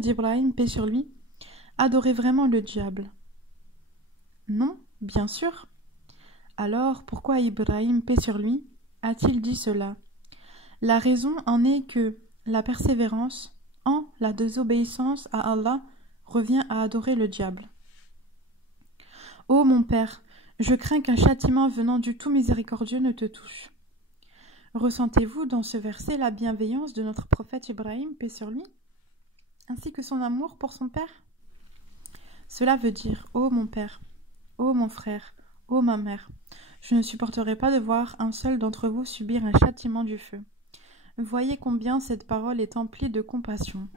d'Ibrahim, paix sur lui, adorait vraiment le diable. Non, bien sûr. Alors, pourquoi Ibrahim, paix sur lui, a-t-il dit cela? La raison en est que la persévérance en la désobéissance à Allah revient à adorer le diable. Ô mon père, je crains qu'un châtiment venant du tout miséricordieux ne te touche. Ressentez-vous dans ce verset la bienveillance de notre prophète Ibrahim, paix sur lui, ainsi que son amour pour son père? Cela veut dire: ô mon père, ô mon frère, ô ma mère, je ne supporterai pas de voir un seul d'entre vous subir un châtiment du feu. Voyez combien cette parole est emplie de compassion.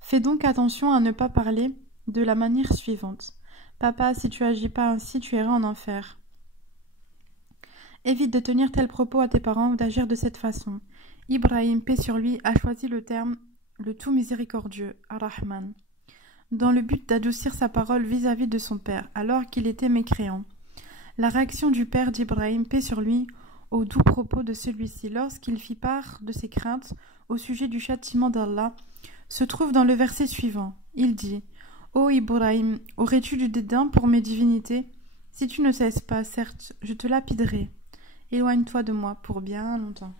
Fais donc attention à ne pas parler de la manière suivante. Papa, si tu agis pas ainsi, tu iras en enfer. Évite de tenir tel propos à tes parents ou d'agir de cette façon. Ibrahim, paix sur lui, a choisi le terme le tout miséricordieux, Ar-Rahman, dans le but d'adoucir sa parole vis-à-vis de son père, alors qu'il était mécréant. La réaction du père d'Ibrahim, paix sur lui, aux doux propos de celui-ci, lorsqu'il fit part de ses craintes au sujet du châtiment d'Allah, se trouve dans le verset suivant. Il dit « Ô Ibrahim, aurais-tu du dédain pour mes divinités? Si tu ne cesses pas, certes, je te lapiderai. Éloigne-toi de moi pour bien longtemps. »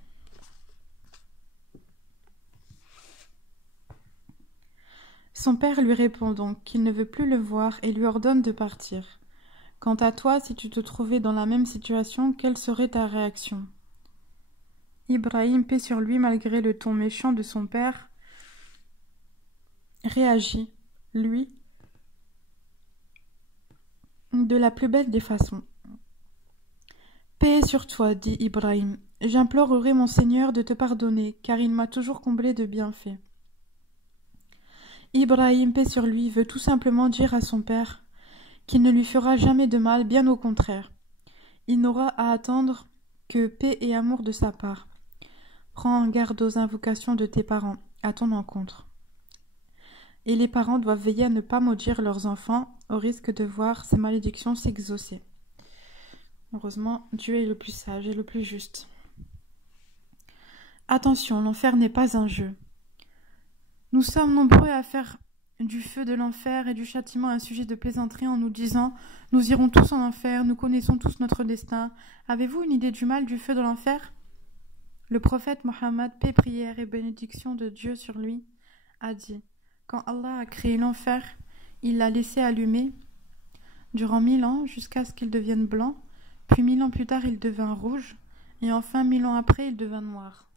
Son père lui répond donc qu'il ne veut plus le voir et lui ordonne de partir. Quant à toi, si tu te trouvais dans la même situation, quelle serait ta réaction? Ibrahim, paix sur lui, malgré le ton méchant de son père, réagit, lui, de la plus belle des façons. Paix sur toi, dit Ibrahim. J'implorerai mon Seigneur de te pardonner, car il m'a toujours comblé de bienfaits. Ibrahim, paix sur lui, veut tout simplement dire à son père qu'il ne lui fera jamais de mal, bien au contraire. Il n'aura à attendre que paix et amour de sa part. Prends garde aux invocations de tes parents, à ton encontre. Et les parents doivent veiller à ne pas maudire leurs enfants, au risque de voir ces malédictions s'exaucer. Heureusement, Dieu est le plus sage et le plus juste. Attention, l'enfer n'est pas un jeu. Nous sommes nombreux à faire du feu de l'enfer et du châtiment un sujet de plaisanterie en nous disant « Nous irons tous en enfer, nous connaissons tous notre destin. Avez-vous une idée du mal du feu de l'enfer ?» Le prophète Mohammed, paix, prière et bénédiction de Dieu sur lui, a dit « Quand Allah a créé l'enfer, il l'a laissé allumer durant 1000 ans jusqu'à ce qu'il devienne blanc, puis 1000 ans plus tard il devint rouge, et enfin 1000 ans après il devint noir. »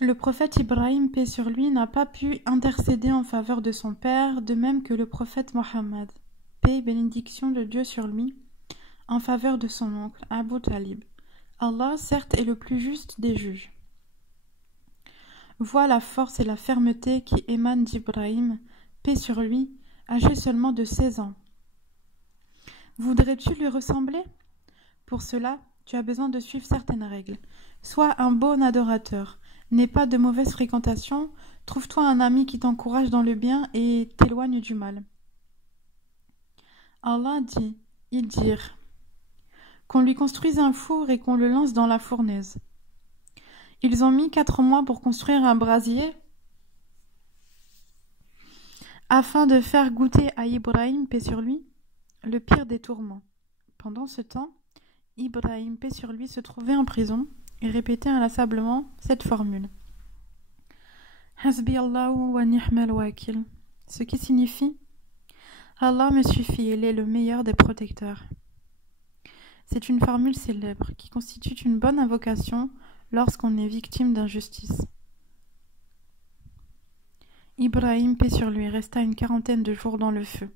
Le prophète Ibrahim, paix sur lui, n'a pas pu intercéder en faveur de son père, de même que le prophète Mohammed, paix et bénédiction de Dieu sur lui, en faveur de son oncle, Abu Talib. Allah, certes, est le plus juste des juges. Vois la force et la fermeté qui émanent d'Ibrahim, paix sur lui, âgé seulement de 16 ans. Voudrais-tu lui ressembler? Pour cela, tu as besoin de suivre certaines règles. Sois un bon adorateur. N'aie pas de mauvaise fréquentation, trouve-toi un ami qui t'encourage dans le bien et t'éloigne du mal. Allah dit, ils dirent, qu'on lui construise un four et qu'on le lance dans la fournaise. Ils ont mis 4 mois pour construire un brasier afin de faire goûter à Ibrahim, paix sur lui, le pire des tourments. Pendant ce temps, Ibrahim, paix sur lui, se trouvait en prison et répétait inlassablement cette formule. Hasbi Allahu wa ni'mal wakil, ce qui signifie Allah me suffit, il est le meilleur des protecteurs. C'est une formule célèbre qui constitue une bonne invocation lorsqu'on est victime d'injustice. Ibrahim, paix sur lui, resta une 40aine de jours dans le feu,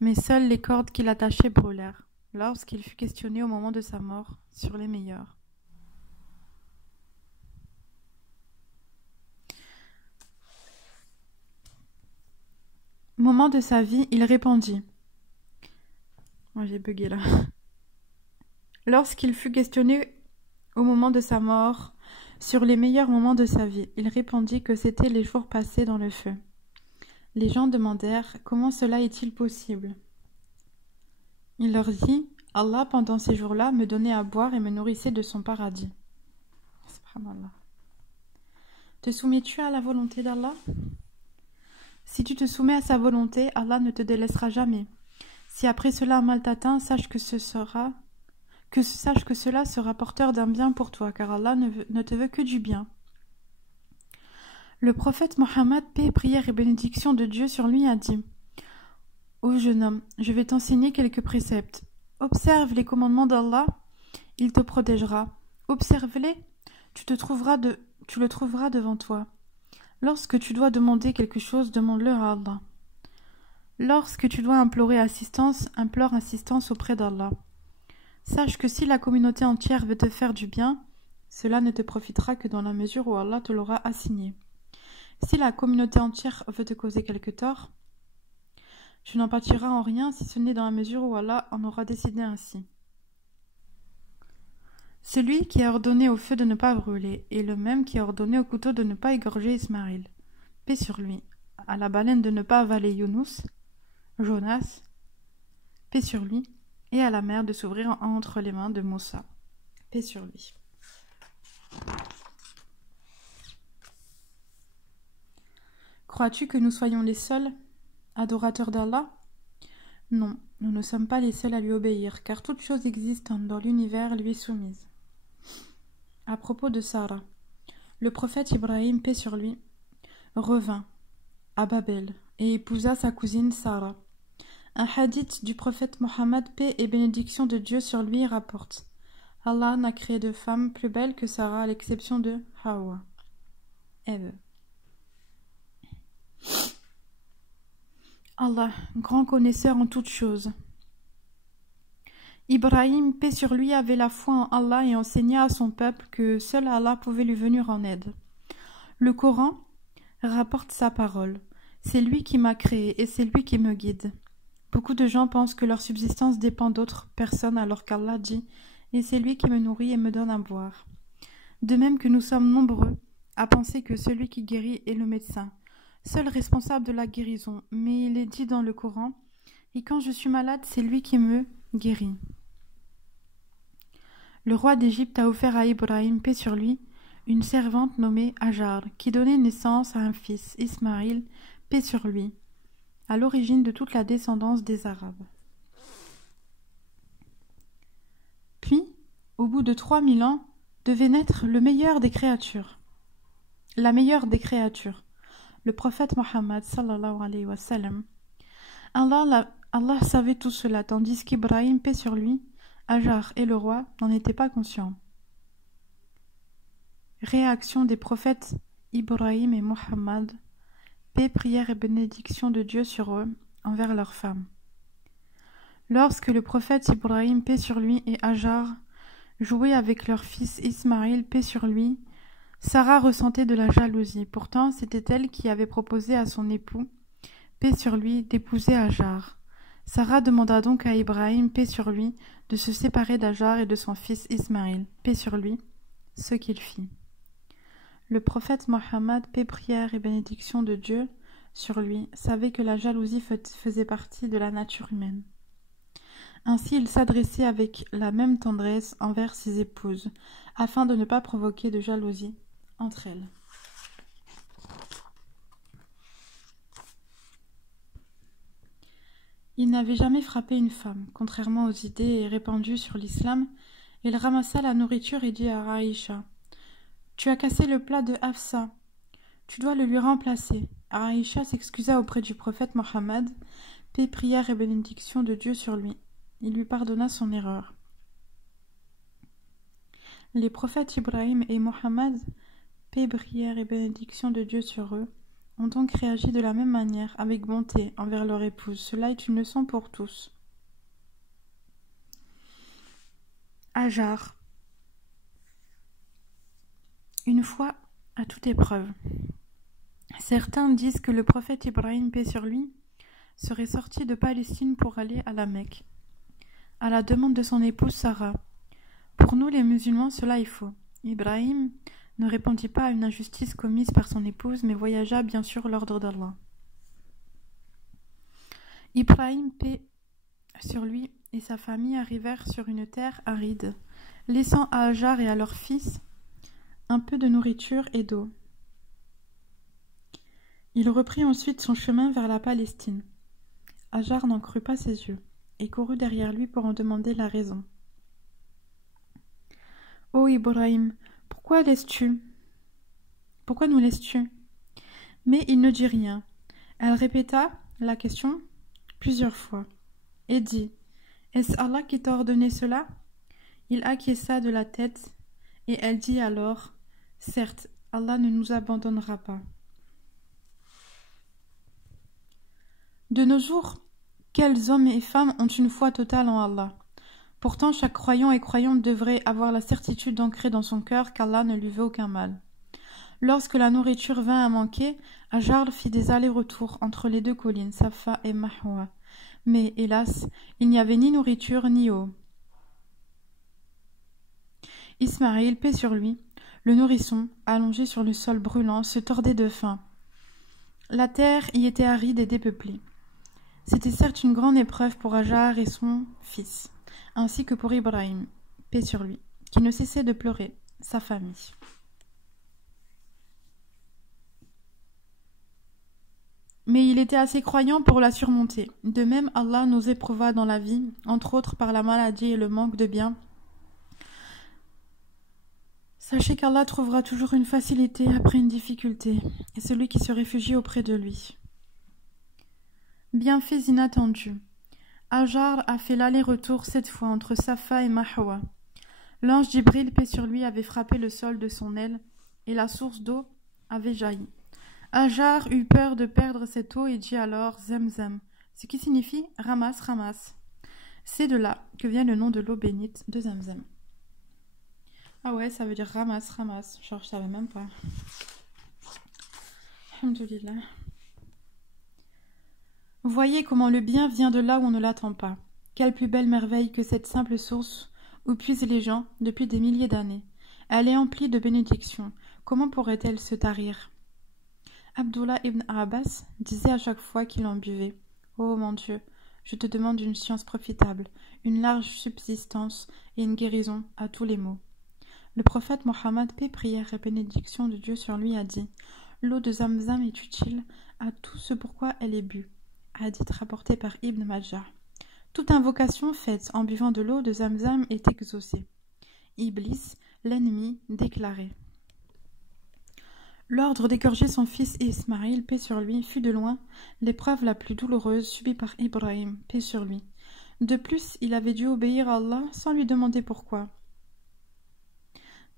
mais seules les cordes qui l'attachaient brûlèrent, lorsqu'il fut questionné au moment de sa mort sur les meilleurs. Moment de sa vie, il répondit. J'ai bugué là. Lorsqu'il fut questionné au moment de sa mort sur les meilleurs moments de sa vie, il répondit que c'étaient les jours passés dans le feu. Les gens demandèrent comment cela est-il possible. Il leur dit Allah pendant ces jours-là me donnait à boire et me nourrissait de son paradis. Subhanallah. Te soumets-tu à la volonté d'Allah? Si tu te soumets à sa volonté, Allah ne te délaissera jamais. Si après cela un mal t'atteint, sache que cela sera porteur d'un bien pour toi, car Allah ne te veut que du bien. Le prophète Mohammed, paix, prière et bénédiction de Dieu sur lui, a dit « Ô jeune homme, je vais t'enseigner quelques préceptes. Observe les commandements d'Allah, il te protégera. Observe-les, tu le trouveras devant toi. Lorsque tu dois demander quelque chose, demande-le à Allah. Lorsque tu dois implorer assistance, implore assistance auprès d'Allah. Sache que si la communauté entière veut te faire du bien, cela ne te profitera que dans la mesure où Allah te l'aura assigné. Si la communauté entière veut te causer quelque tort, tu n'en pâtiras en rien si ce n'est dans la mesure où Allah en aura décidé ainsi. Celui qui a ordonné au feu de ne pas brûler est le même qui a ordonné au couteau de ne pas égorger Ismaïl, paix sur lui, à la baleine de ne pas avaler Younous, Jonas, paix sur lui, et à la mer de s'ouvrir entre les mains de Moussa, paix sur lui. Crois-tu que nous soyons les seuls adorateurs d'Allah? Non, nous ne sommes pas les seuls à lui obéir, car toute chose existante dans l'univers lui est soumise. À propos de Sarah, le prophète Ibrahim, paix sur lui, revint à Babel et épousa sa cousine Sarah. Un hadith du prophète Mohammed, paix et bénédiction de Dieu sur lui, rapporte: Allah n'a créé de femme plus belle que Sarah à l'exception de Hawa. Ève. Allah, grand connaisseur en toutes choses. Ibrahim, paix sur lui, avait la foi en Allah et enseigna à son peuple que seul Allah pouvait lui venir en aide. Le Coran rapporte sa parole. C'est lui qui m'a créé et c'est lui qui me guide. Beaucoup de gens pensent que leur subsistance dépend d'autres personnes alors qu'Allah dit « Et c'est lui qui me nourrit et me donne à boire ». De même que nous sommes nombreux à penser que celui qui guérit est le médecin, seul responsable de la guérison, mais il est dit dans le Coran « Et quand je suis malade, c'est lui qui me guérit ». Le roi d'Égypte a offert à Ibrahim, paix sur lui, une servante nommée Hajar, qui donnait naissance à un fils, Ismaïl, paix sur lui, à l'origine de toute la descendance des Arabes. Puis, au bout de 3000 ans, devait naître le meilleur des créatures. La meilleure des créatures, le prophète Mohammed sallallahu alayhi wa sallam. Allah savait tout cela, tandis qu'Ibrahim, paix sur lui, Hajar et le roi n'en étaient pas conscients. Réaction des prophètes Ibrahim et Mohammed, paix, prière et bénédiction de Dieu sur eux, envers leurs femmes. Lorsque le prophète Ibrahim, paix sur lui, et Hajar jouaient avec leur fils Ismaïl, paix sur lui, Sarah ressentait de la jalousie. Pourtant, c'était elle qui avait proposé à son époux, paix sur lui, d'épouser Hajar. Sarah demanda donc à Ibrahim, paix sur lui, de se séparer d'Hajar et de son fils Ismaïl, paix sur lui, ce qu'il fit. Le prophète Mohammed, paix, prière et bénédiction de Dieu sur lui, savait que la jalousie faisait partie de la nature humaine. Ainsi, il s'adressait avec la même tendresse envers ses épouses, afin de ne pas provoquer de jalousie entre elles. Il n'avait jamais frappé une femme, contrairement aux idées répandues sur l'islam. Il ramassa la nourriture et dit à Aïcha: « Tu as cassé le plat de Hafsa. Tu dois le lui remplacer. » Aïcha s'excusa auprès du prophète Mohammed, paix, prière et bénédiction de Dieu sur lui. Il lui pardonna son erreur. Les prophètes Ibrahim et Mohammed, paix, prière et bénédiction de Dieu sur eux, ont donc réagi de la même manière, avec bonté, envers leur épouse. Cela est une leçon pour tous. Hajar. Une fois à toute épreuve. Certains disent que le prophète Ibrahim, paix sur lui, serait sorti de Palestine pour aller à la Mecque, à la demande de son épouse Sarah. Pour nous les musulmans, cela est faux. Ibrahim ne répondit pas à une injustice commise par son épouse, mais voyagea bien sûr l'ordre d'Allah. Ibrahim, paix sur lui, et sa famille arrivèrent sur une terre aride, laissant à Hajar et à leur fils un peu de nourriture et d'eau. Il reprit ensuite son chemin vers la Palestine. Hajar n'en crut pas ses yeux, et courut derrière lui pour en demander la raison. « Ô Ibrahim, pourquoi nous laisses-tu » Mais il ne dit rien. Elle répéta la question plusieurs fois, et dit: « Est-ce Allah qui t'a ordonné cela ?» Il acquiesça de la tête, et elle dit alors: « Certes, Allah ne nous abandonnera pas. » De nos jours, quels hommes et femmes ont une foi totale en Allah? Pourtant, chaque croyant et croyante devrait avoir la certitude ancrée dans son cœur qu'Allah ne lui veut aucun mal. Lorsque la nourriture vint à manquer, Hajar fit des allers-retours entre les deux collines, Safa et Marwa. Mais, hélas, il n'y avait ni nourriture ni eau. Ismaïl, paix sur lui, le nourrisson, allongé sur le sol brûlant, se tordait de faim. La terre y était aride et dépeuplée. C'était certes une grande épreuve pour Hajar et son fils, ainsi que pour Ibrahim, paix sur lui, qui ne cessait de pleurer, sa famille. Mais il était assez croyant pour la surmonter. De même, Allah nous éprouva dans la vie, entre autres par la maladie et le manque de biens. Sachez qu'Allah trouvera toujours une facilité après une difficulté, et celui qui se réfugie auprès de lui. Bienfaits inattendus. Hajar a fait l'aller-retour cette fois entre Safa et Marwa. L'ange Jibril, paix sur lui, avait frappé le sol de son aile, et la source d'eau avait jailli. Hajar eut peur de perdre cette eau et dit alors Zemzem, ce qui signifie ramasse, ramasse. C'est de là que vient le nom de l'eau bénite de Zemzem. Ah ouais, ça veut dire ramasse, ramasse. Genre, je savais même pas. Alhamdoulilah. Voyez comment le bien vient de là où on ne l'attend pas. Quelle plus belle merveille que cette simple source où puisent les gens depuis des milliers d'années. Elle est emplie de bénédictions. Comment pourrait-elle se tarir? Abdullah ibn Abbas disait à chaque fois qu'il en buvait « Oh mon Dieu, je te demande une science profitable, une large subsistance et une guérison à tous les maux. » Le prophète Mohammed, paix, prière et bénédiction de Dieu sur lui, a dit « L'eau de Zamzam est utile à tout ce pourquoi elle est bue. » Hadith rapporté par Ibn Majah. Toute invocation faite en buvant de l'eau de Zamzam est exaucée. Iblis, l'ennemi, déclaré. L'ordre d'égorger son fils Ismaïl, paix sur lui, fut de loin l'épreuve la plus douloureuse subie par Ibrahim, paix sur lui. De plus, il avait dû obéir à Allah sans lui demander pourquoi.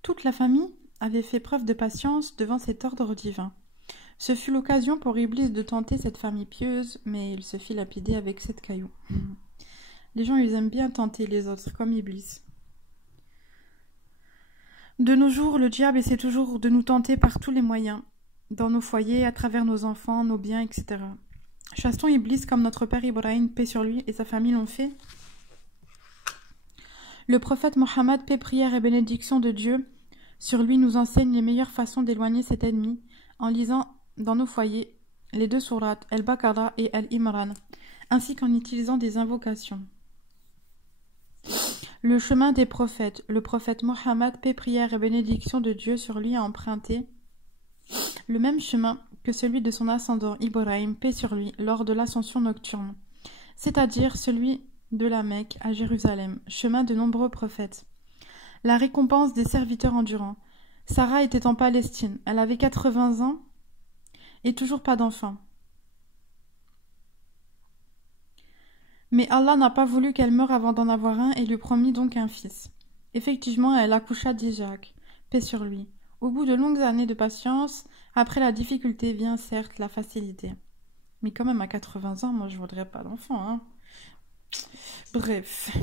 Toute la famille avait fait preuve de patience devant cet ordre divin. Ce fut l'occasion pour Iblis de tenter cette famille pieuse, mais il se fit lapider avec 7 cailloux. Les gens, ils aiment bien tenter les autres, comme Iblis. De nos jours, le diable essaie toujours de nous tenter par tous les moyens, dans nos foyers, à travers nos enfants, nos biens, etc. Chassons Iblis comme notre père Ibrahim, paix sur lui, et sa famille l'ont fait. Le prophète Mohammed, paix, prière et bénédiction de Dieu, sur lui nous enseigne les meilleures façons d'éloigner cet ennemi, en lisant dans nos foyers les 2 sourates, Al-Baqarah et Al-Imran, ainsi qu'en utilisant des invocations. Le chemin des prophètes. Le prophète Mohammed, paix, prière et bénédiction de Dieu sur lui, a emprunté le même chemin que celui de son ascendant Ibrahim, paix sur lui, lors de l'ascension nocturne, c'est-à-dire celui de la Mecque à Jérusalem, chemin de nombreux prophètes. La récompense des serviteurs endurants. Sarah était en Palestine, elle avait 80 ans et toujours pas d'enfant. Mais Allah n'a pas voulu qu'elle meure avant d'en avoir un et lui promit donc un fils. Effectivement, elle accoucha d'Isaac, paix sur lui. Au bout de longues années de patience, après la difficulté vient certes la facilité. Mais quand même à 80 ans, moi je voudrais pas d'enfant, hein. Bref.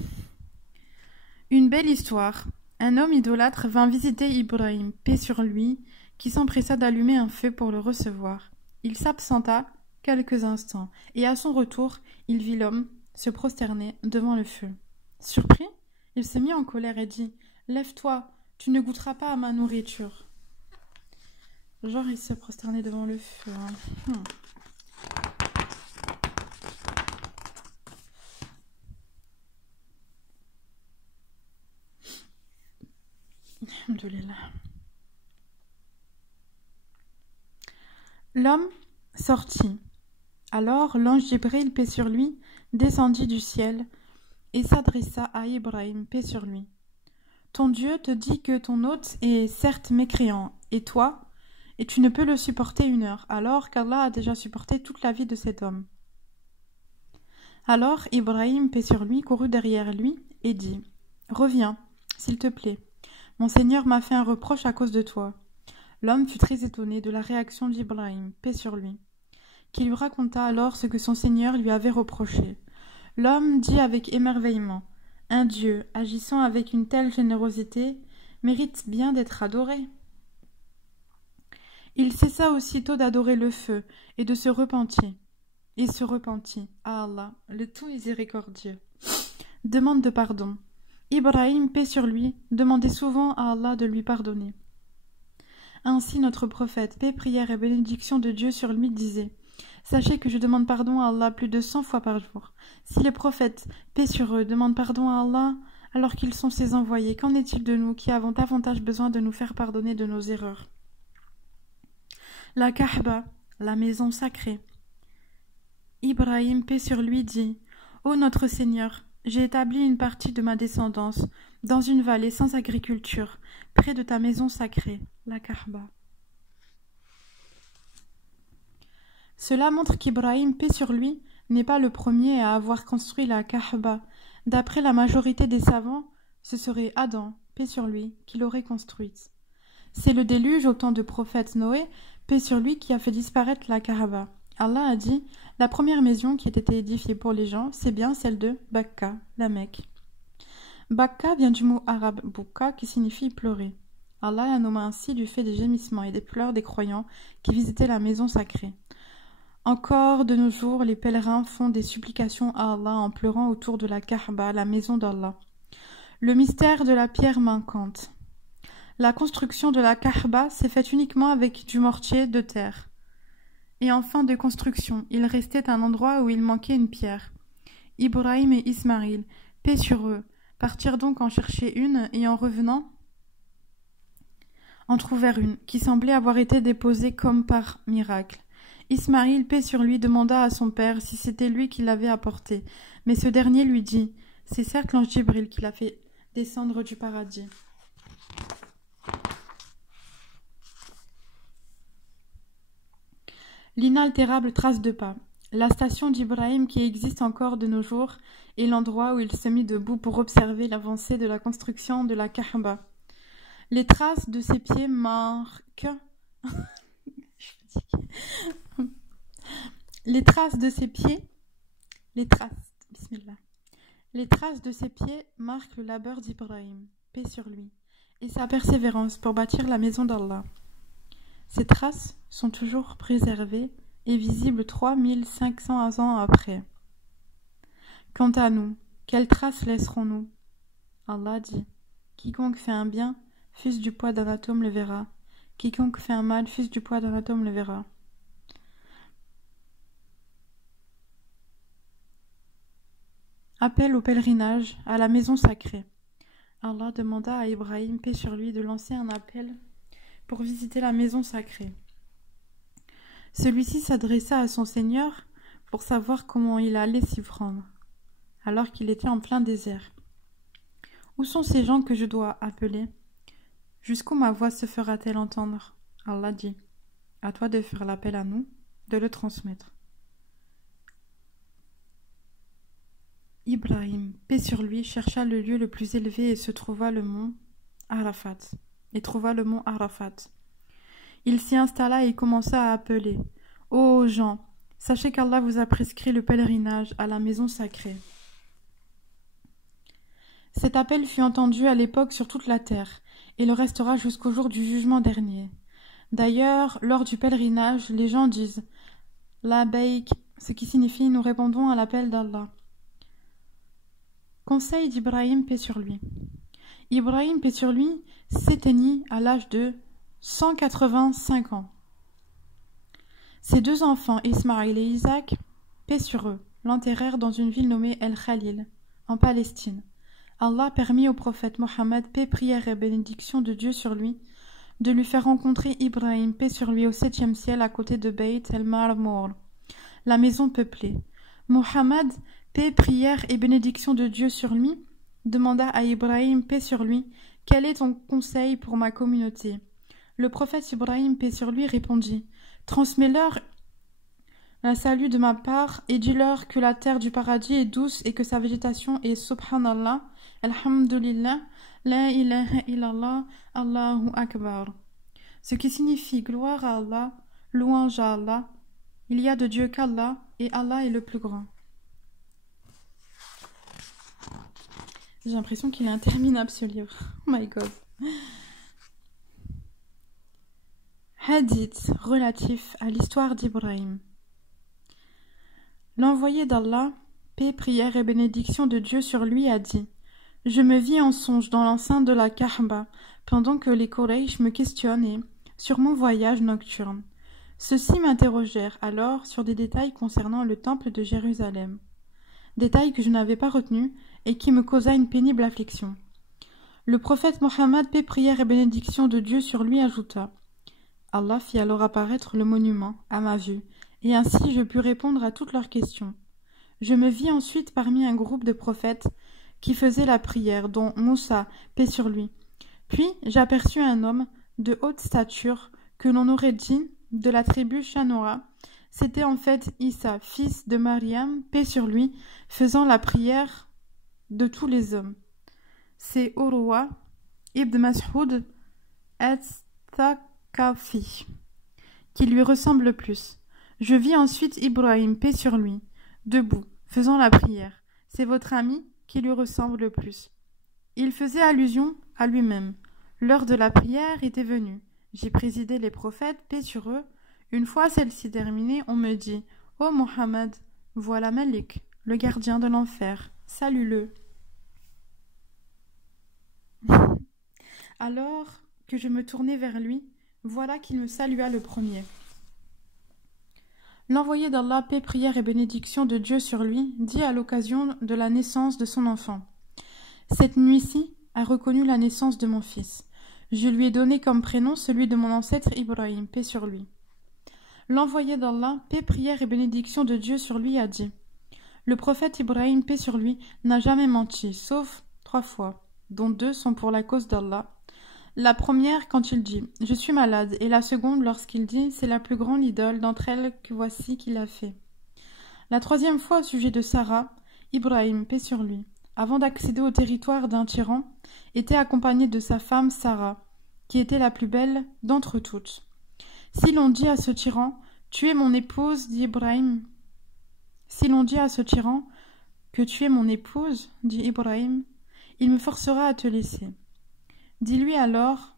Une belle histoire. Un homme idolâtre vint visiter Ibrahim, paix sur lui, qui s'empressa d'allumer un feu pour le recevoir. Il s'absenta quelques instants, et à son retour, il vit l'homme se prosterner devant le feu. Surpris, il se mit en colère et dit « Lève-toi, tu ne goûteras pas à ma nourriture. » Genre, il se prosternait devant le feu. Hein. Alhamdoulilah. L'homme sortit. Alors l'ange Jibril, paix sur lui, descendit du ciel et s'adressa à Ibrahim, paix sur lui. Ton Dieu te dit que ton hôte est certes mécréant, et toi, et tu ne peux le supporter 1 heure, alors qu'Allah a déjà supporté toute la vie de cet homme. Alors Ibrahim, paix sur lui, courut derrière lui et dit « Reviens, s'il te plaît. Mon Seigneur m'a fait un reproche à cause de toi. » L'homme fut très étonné de la réaction d'Ibrahim, paix sur lui. qui lui raconta alors ce que son Seigneur lui avait reproché. L'homme dit avec émerveillement: un Dieu agissant avec une telle générosité mérite bien d'être adoré. Il cessa aussitôt d'adorer le feu et de se repentit. Et se repentit à Allah, le tout miséricordieux. Demande de pardon. Ibrahim, paix sur lui, demandait souvent à Allah de lui pardonner. Ainsi notre prophète, paix, prière et bénédiction de Dieu sur lui, disait: sachez que je demande pardon à Allah plus de 100 fois par jour. Si les prophètes, paix sur eux, demandent pardon à Allah alors qu'ils sont ses envoyés, qu'en est-il de nous qui avons davantage besoin de nous faire pardonner de nos erreurs? La Kaaba, la maison sacrée. Ibrahim, paix sur lui, dit: ô notre Seigneur, j'ai établi une partie de ma descendance dans une vallée sans agriculture, près de ta maison sacrée, la Kaaba. Cela montre qu'Ibrahim, paix sur lui, n'est pas le premier à avoir construit la Kaaba. D'après la majorité des savants, ce serait Adam, paix sur lui, qui l'aurait construite. C'est le déluge au temps du prophète Noé, paix sur lui, qui a fait disparaître la Kaaba. Allah a dit: la première maison qui a été édifiée pour les gens, c'est bien celle de Bakka, la Mecque. Bakka vient du mot arabe bouka, qui signifie pleurer. Allah l'a nommé ainsi du fait des gémissements et des pleurs des croyants qui visitaient la maison sacrée. Encore de nos jours, les pèlerins font des supplications à Allah en pleurant autour de la Kaaba, la maison d'Allah. Le mystère de la pierre manquante. La construction de la Kaaba s'est faite uniquement avec du mortier de terre. Et en fin de construction, il restait un endroit où il manquait une pierre. Ibrahim et Ismaïl, paix sur eux, partirent donc en chercher une et en revenant, en trouvèrent une qui semblait avoir été déposée comme par miracle. Ismaïl, paix sur lui, demanda à son père si c'était lui qui l'avait apportée, mais ce dernier lui dit: c'est certes l'ange Jibril qui l'a fait descendre du paradis. L'inaltérable trace de pas. La station d'Ibrahim, qui existe encore de nos jours, est l'endroit où il se mit debout pour observer l'avancée de la construction de la Kaaba. Les traces de ses pieds marquent... Les traces de ses pieds... Bismillah. Les traces de ses pieds marquent le labeur d'Ibrahim, paix sur lui, et sa persévérance pour bâtir la maison d'Allah. Ces traces sont toujours préservées et visibles 3500 ans après. Quant à nous, quelles traces laisserons-nous? Allah dit: quiconque fait un bien, fût-ce du poids d'un atome, le verra. Quiconque fait un mal, fût-ce du poids d'un atome, le verra. Appel au pèlerinage à la maison sacrée. Allah demanda à Ibrahim, paix sur lui, de lancer un appel pour visiter la maison sacrée. Celui-ci s'adressa à son Seigneur pour savoir comment il allait s'y prendre, alors qu'il était en plein désert. Où sont ces gens que je dois appeler? Jusqu'où ma voix se fera-t-elle entendre? Allah dit: à toi de faire l'appel à nous, de le transmettre. Ibrahim, paix sur lui, chercha le lieu le plus élevé et trouva le mont Arafat. Il s'y installa et commença à appeler: ô gens, sachez qu'Allah vous a prescrit le pèlerinage à la maison sacrée. Cet appel fut entendu à l'époque sur toute la terre, et le restera jusqu'au jour du jugement dernier. D'ailleurs, lors du pèlerinage, les gens disent Labaïk, ce qui signifie nous répondons à l'appel d'Allah. Conseil d'Ibrahim, paix sur lui. Ibrahim, paix sur lui, s'éteignit à l'âge de 185 ans. Ses deux enfants, Ismaïl et Isaac, paix sur eux, l'enterrèrent dans une ville nommée El-Khalil, en Palestine. Allah permit au prophète Mohammed, paix, prière et bénédiction de Dieu sur lui, de lui faire rencontrer Ibrahim, paix sur lui, au 7e ciel à côté de Beit el-Marmour, la maison peuplée. Mohammed, paix, prière et bénédiction de Dieu sur lui, demanda à Ibrahim, paix sur lui, quel est ton conseil pour ma communauté? Le prophète Ibrahim, paix sur lui, répondit: transmets-leur un salut de ma part et dis-leur que la terre du paradis est douce et que sa végétation est subhanallah, alhamdulillah, la ilaha illallah, Allahu akbar. Ce qui signifie gloire à Allah, louange à Allah, Il y a de Dieu qu'Allah, et Allah est le plus grand. J'ai l'impression qu'il est interminable ce livre. Oh my god. Hadith relatif à l'histoire d'Ibrahim. L'envoyé d'Allah, paix, prière et bénédiction de Dieu sur lui, a dit: Je me vis en songe dans l'enceinte de la Kaaba, pendant que les Quraysh me questionnaient sur mon voyage nocturne. Ceux-ci m'interrogèrent alors sur des détails concernant le temple de Jérusalem, détails que je n'avais pas retenus et qui me causa une pénible affliction. Le prophète Mohammed, paix, prière et bénédiction de Dieu sur lui, ajouta: Allah fit alors apparaître le monument à ma vue, et ainsi je pus répondre à toutes leurs questions. Je me vis ensuite parmi un groupe de prophètes qui faisaient la prière, dont Moussa, paix sur lui. Puis j'aperçus un homme de haute stature que l'on aurait dit de la tribu Shanora. C'était en fait Issa, fils de Mariam, paix sur lui, faisant la prière de tous les hommes. C'est Urwa ibn Mas'ud al-Thaqafi qui lui ressemble le plus. Je vis ensuite Ibrahim, paix sur lui, debout, faisant la prière. C'est votre ami qui lui ressemble le plus. Il faisait allusion à lui-même. L'heure de la prière était venue. J'ai présidé les prophètes, paix sur eux. Une fois celle-ci terminée, on me dit: Ô Mohammed, voilà Malik, le gardien de l'enfer. Salue-le. Alors que je me tournai vers lui, voilà qu'il me salua le premier. L'envoyé d'Allah, paix, prière et bénédiction de Dieu sur lui, dit à l'occasion de la naissance de son enfant: Cette nuit-ci a reconnu la naissance de mon fils. Je lui ai donné comme prénom celui de mon ancêtre Ibrahim, paix sur lui. L'envoyé d'Allah, paix, prière et bénédiction de Dieu sur lui, a dit: Le prophète Ibrahim, paix sur lui, n'a jamais menti, sauf 3 fois, dont 2 sont pour la cause d'Allah. La première quand il dit: Je suis malade, et la seconde lorsqu'il dit: C'est la plus grande idole d'entre elles que voici qu'il a fait. La troisième fois au sujet de Sarah, Ibrahim, paix sur lui, avant d'accéder au territoire d'un tyran, était accompagné de sa femme Sarah, qui était la plus belle d'entre toutes. Si l'on dit à ce tyran: Tu es mon épouse, dit Ibrahim. Si l'on dit à ce tyran que tu es mon épouse, dit Ibrahim, il me forcera à te laisser. Dis-lui alors,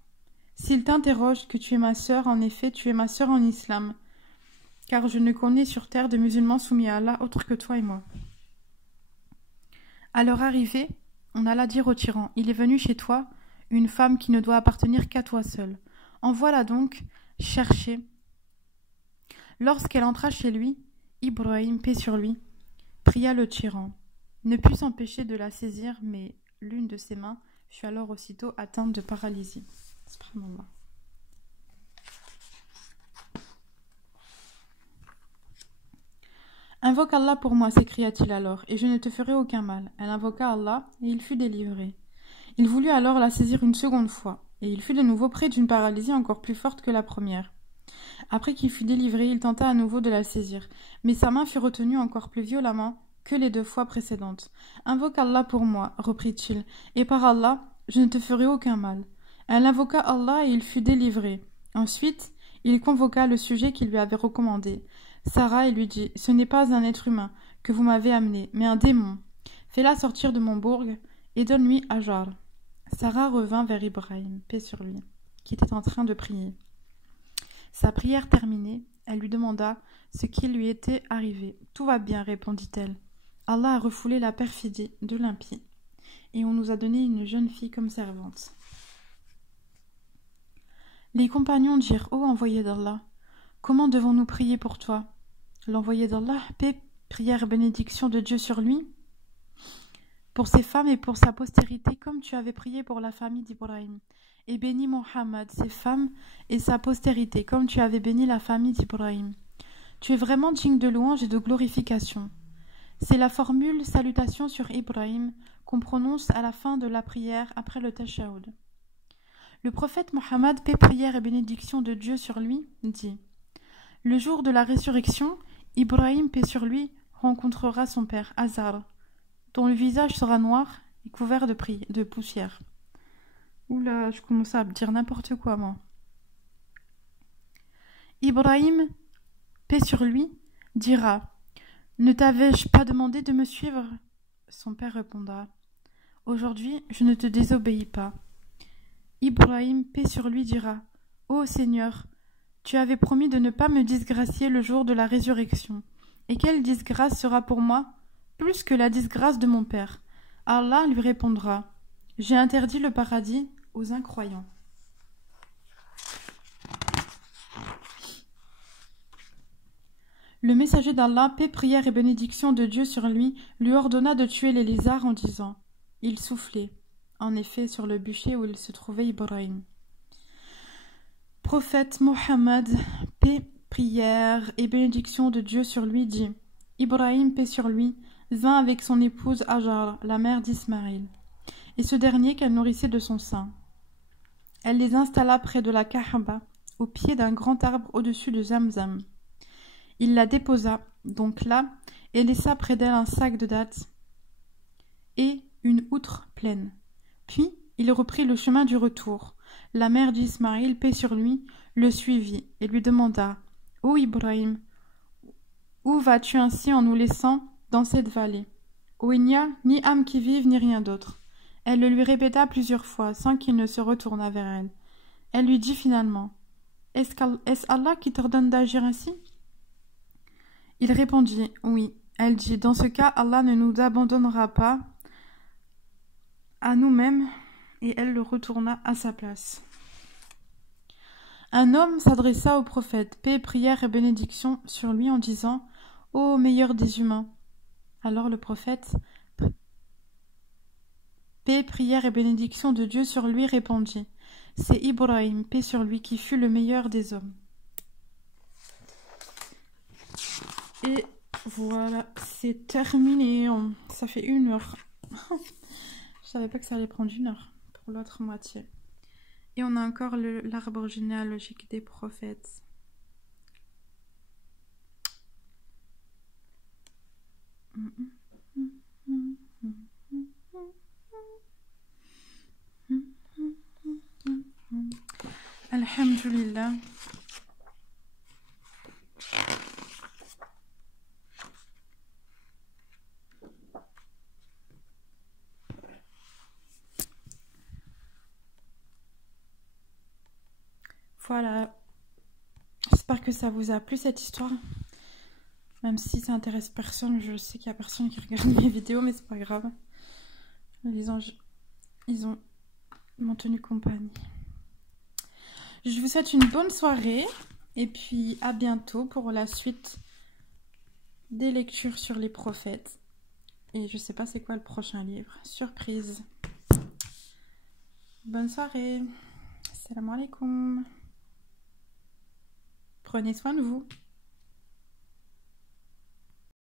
s'il t'interroge, que tu es ma sœur, en effet, tu es ma sœur en islam, car je ne connais sur terre de musulmans soumis à Allah autre que toi et moi. À leur arrivée, on alla dire au tyran: Il est venu chez toi une femme qui ne doit appartenir qu'à toi seul. Envoie-la donc chercher. Lorsqu'elle entra chez lui, Ibrahim, paix sur lui, pria le tyran, ne put s'empêcher de la saisir, mais l'une de ses mains fut alors aussitôt atteinte de paralysie. Subhanallah. Invoque Allah pour moi, s'écria-t-il alors, et je ne te ferai aucun mal. Elle invoqua Allah, et il fut délivré. Il voulut alors la saisir une seconde fois, et il fut de nouveau pris d'une paralysie encore plus forte que la première. Après qu'il fut délivré, il tenta à nouveau de la saisir, mais sa main fut retenue encore plus violemment que les 2 fois précédentes. Invoque Allah pour moi, reprit-il, et par Allah, je ne te ferai aucun mal. Elle invoqua Allah et il fut délivré. Ensuite, il convoqua le sujet qu'il lui avait recommandé, Sarah, et lui dit: Ce n'est pas un être humain que vous m'avez amené, mais un démon. Fais-la sortir de mon bourg et donne-lui Hajar. Sarah revint vers Ibrahim, paix sur lui, qui était en train de prier. Sa prière terminée, elle lui demanda ce qui lui était arrivé. Tout va bien, répondit-elle. Allah a refoulé la perfidie de l'impie, et on nous a donné une jeune fille comme servante. Les compagnons dirent: Ô envoyé d'Allah, comment devons-nous prier pour toi? L'envoyé d'Allah, paix, prière et bénédiction de Dieu sur lui, pour ses femmes et pour sa postérité, comme tu avais prié pour la famille d'Ibrahim, et bénis Mohammed, ses femmes et sa postérité, comme tu avais béni la famille d'Ibrahim. Tu es vraiment digne de louange et de glorification. C'est la formule salutation sur Ibrahim qu'on prononce à la fin de la prière après le tashahhud. Le prophète Mohammed, paix, prière et bénédiction de Dieu sur lui, dit: Le jour de la résurrection, Ibrahim, paix sur lui, rencontrera son père, Azar, dont le visage sera noir et couvert de poussière. Oula, je commence à dire n'importe quoi, moi. Ibrahim, paix sur lui, dira: Ne t'avais-je pas demandé de me suivre? Son père répondra: Aujourd'hui, je ne te désobéis pas. Ibrahim, paix sur lui, dira: Ô Seigneur, tu avais promis de ne pas me disgracier le jour de la résurrection. Et quelle disgrâce sera pour moi? Plus que la disgrâce de mon père. Allah lui répondra: J'ai interdit le paradis aux incroyants. Le messager d'Allah, paix, prière et bénédiction de Dieu sur lui, lui ordonna de tuer les lézards en disant: Il soufflait, en effet, sur le bûcher où il se trouvait Ibrahim. Prophète Mohammed, paix, prière et bénédiction de Dieu sur lui, dit: Ibrahim, paix sur lui, vint avec son épouse Hajar, la mère d'Ismaïl, et ce dernier qu'elle nourrissait de son sein. Elle les installa près de la Kaaba, au pied d'un grand arbre au-dessus de Zamzam. Il la déposa donc là et laissa près d'elle un sac de dattes et une outre pleine. Puis il reprit le chemin du retour. La mère d'Ismaïl, paix sur lui, le suivit et lui demanda: Ô Ibrahim, où vas-tu ainsi en nous laissant dans cette vallée, où il n'y a ni âme qui vive ni rien d'autre? Elle le lui répéta plusieurs fois sans qu'il ne se retournât vers elle. Elle lui dit finalement: Est-ce Allah qui t'ordonne d'agir ainsi? Il répondit: Oui. Elle dit: Dans ce cas, Allah ne nous abandonnera pas à nous-mêmes, et elle le retourna à sa place. Un homme s'adressa au prophète, paix, prière et bénédiction sur lui, en disant: Ô meilleur des humains. Alors le prophète, paix, prière et bénédiction de Dieu sur lui, répondit: C'est Ibrahim, paix sur lui, qui fut le meilleur des hommes. Et voilà, c'est terminé. Ça fait 1 heure. Je savais pas que ça allait prendre 1 heure pour l'autre moitié. Et on a encore l'arbre généalogique des prophètes. Alhamdulillah. Voilà. J'espère que ça vous a plu cette histoire. Même si ça intéresse personne, je sais qu'il y a personne qui regarde mes vidéos, mais c'est pas grave. Les anges, ils m'ont tenu compagnie. Je vous souhaite une bonne soirée et puis à bientôt pour la suite des lectures sur les prophètes. Et je sais pas c'est quoi le prochain livre. Surprise. Bonne soirée. Salam alaikum. Prenez soin de vous.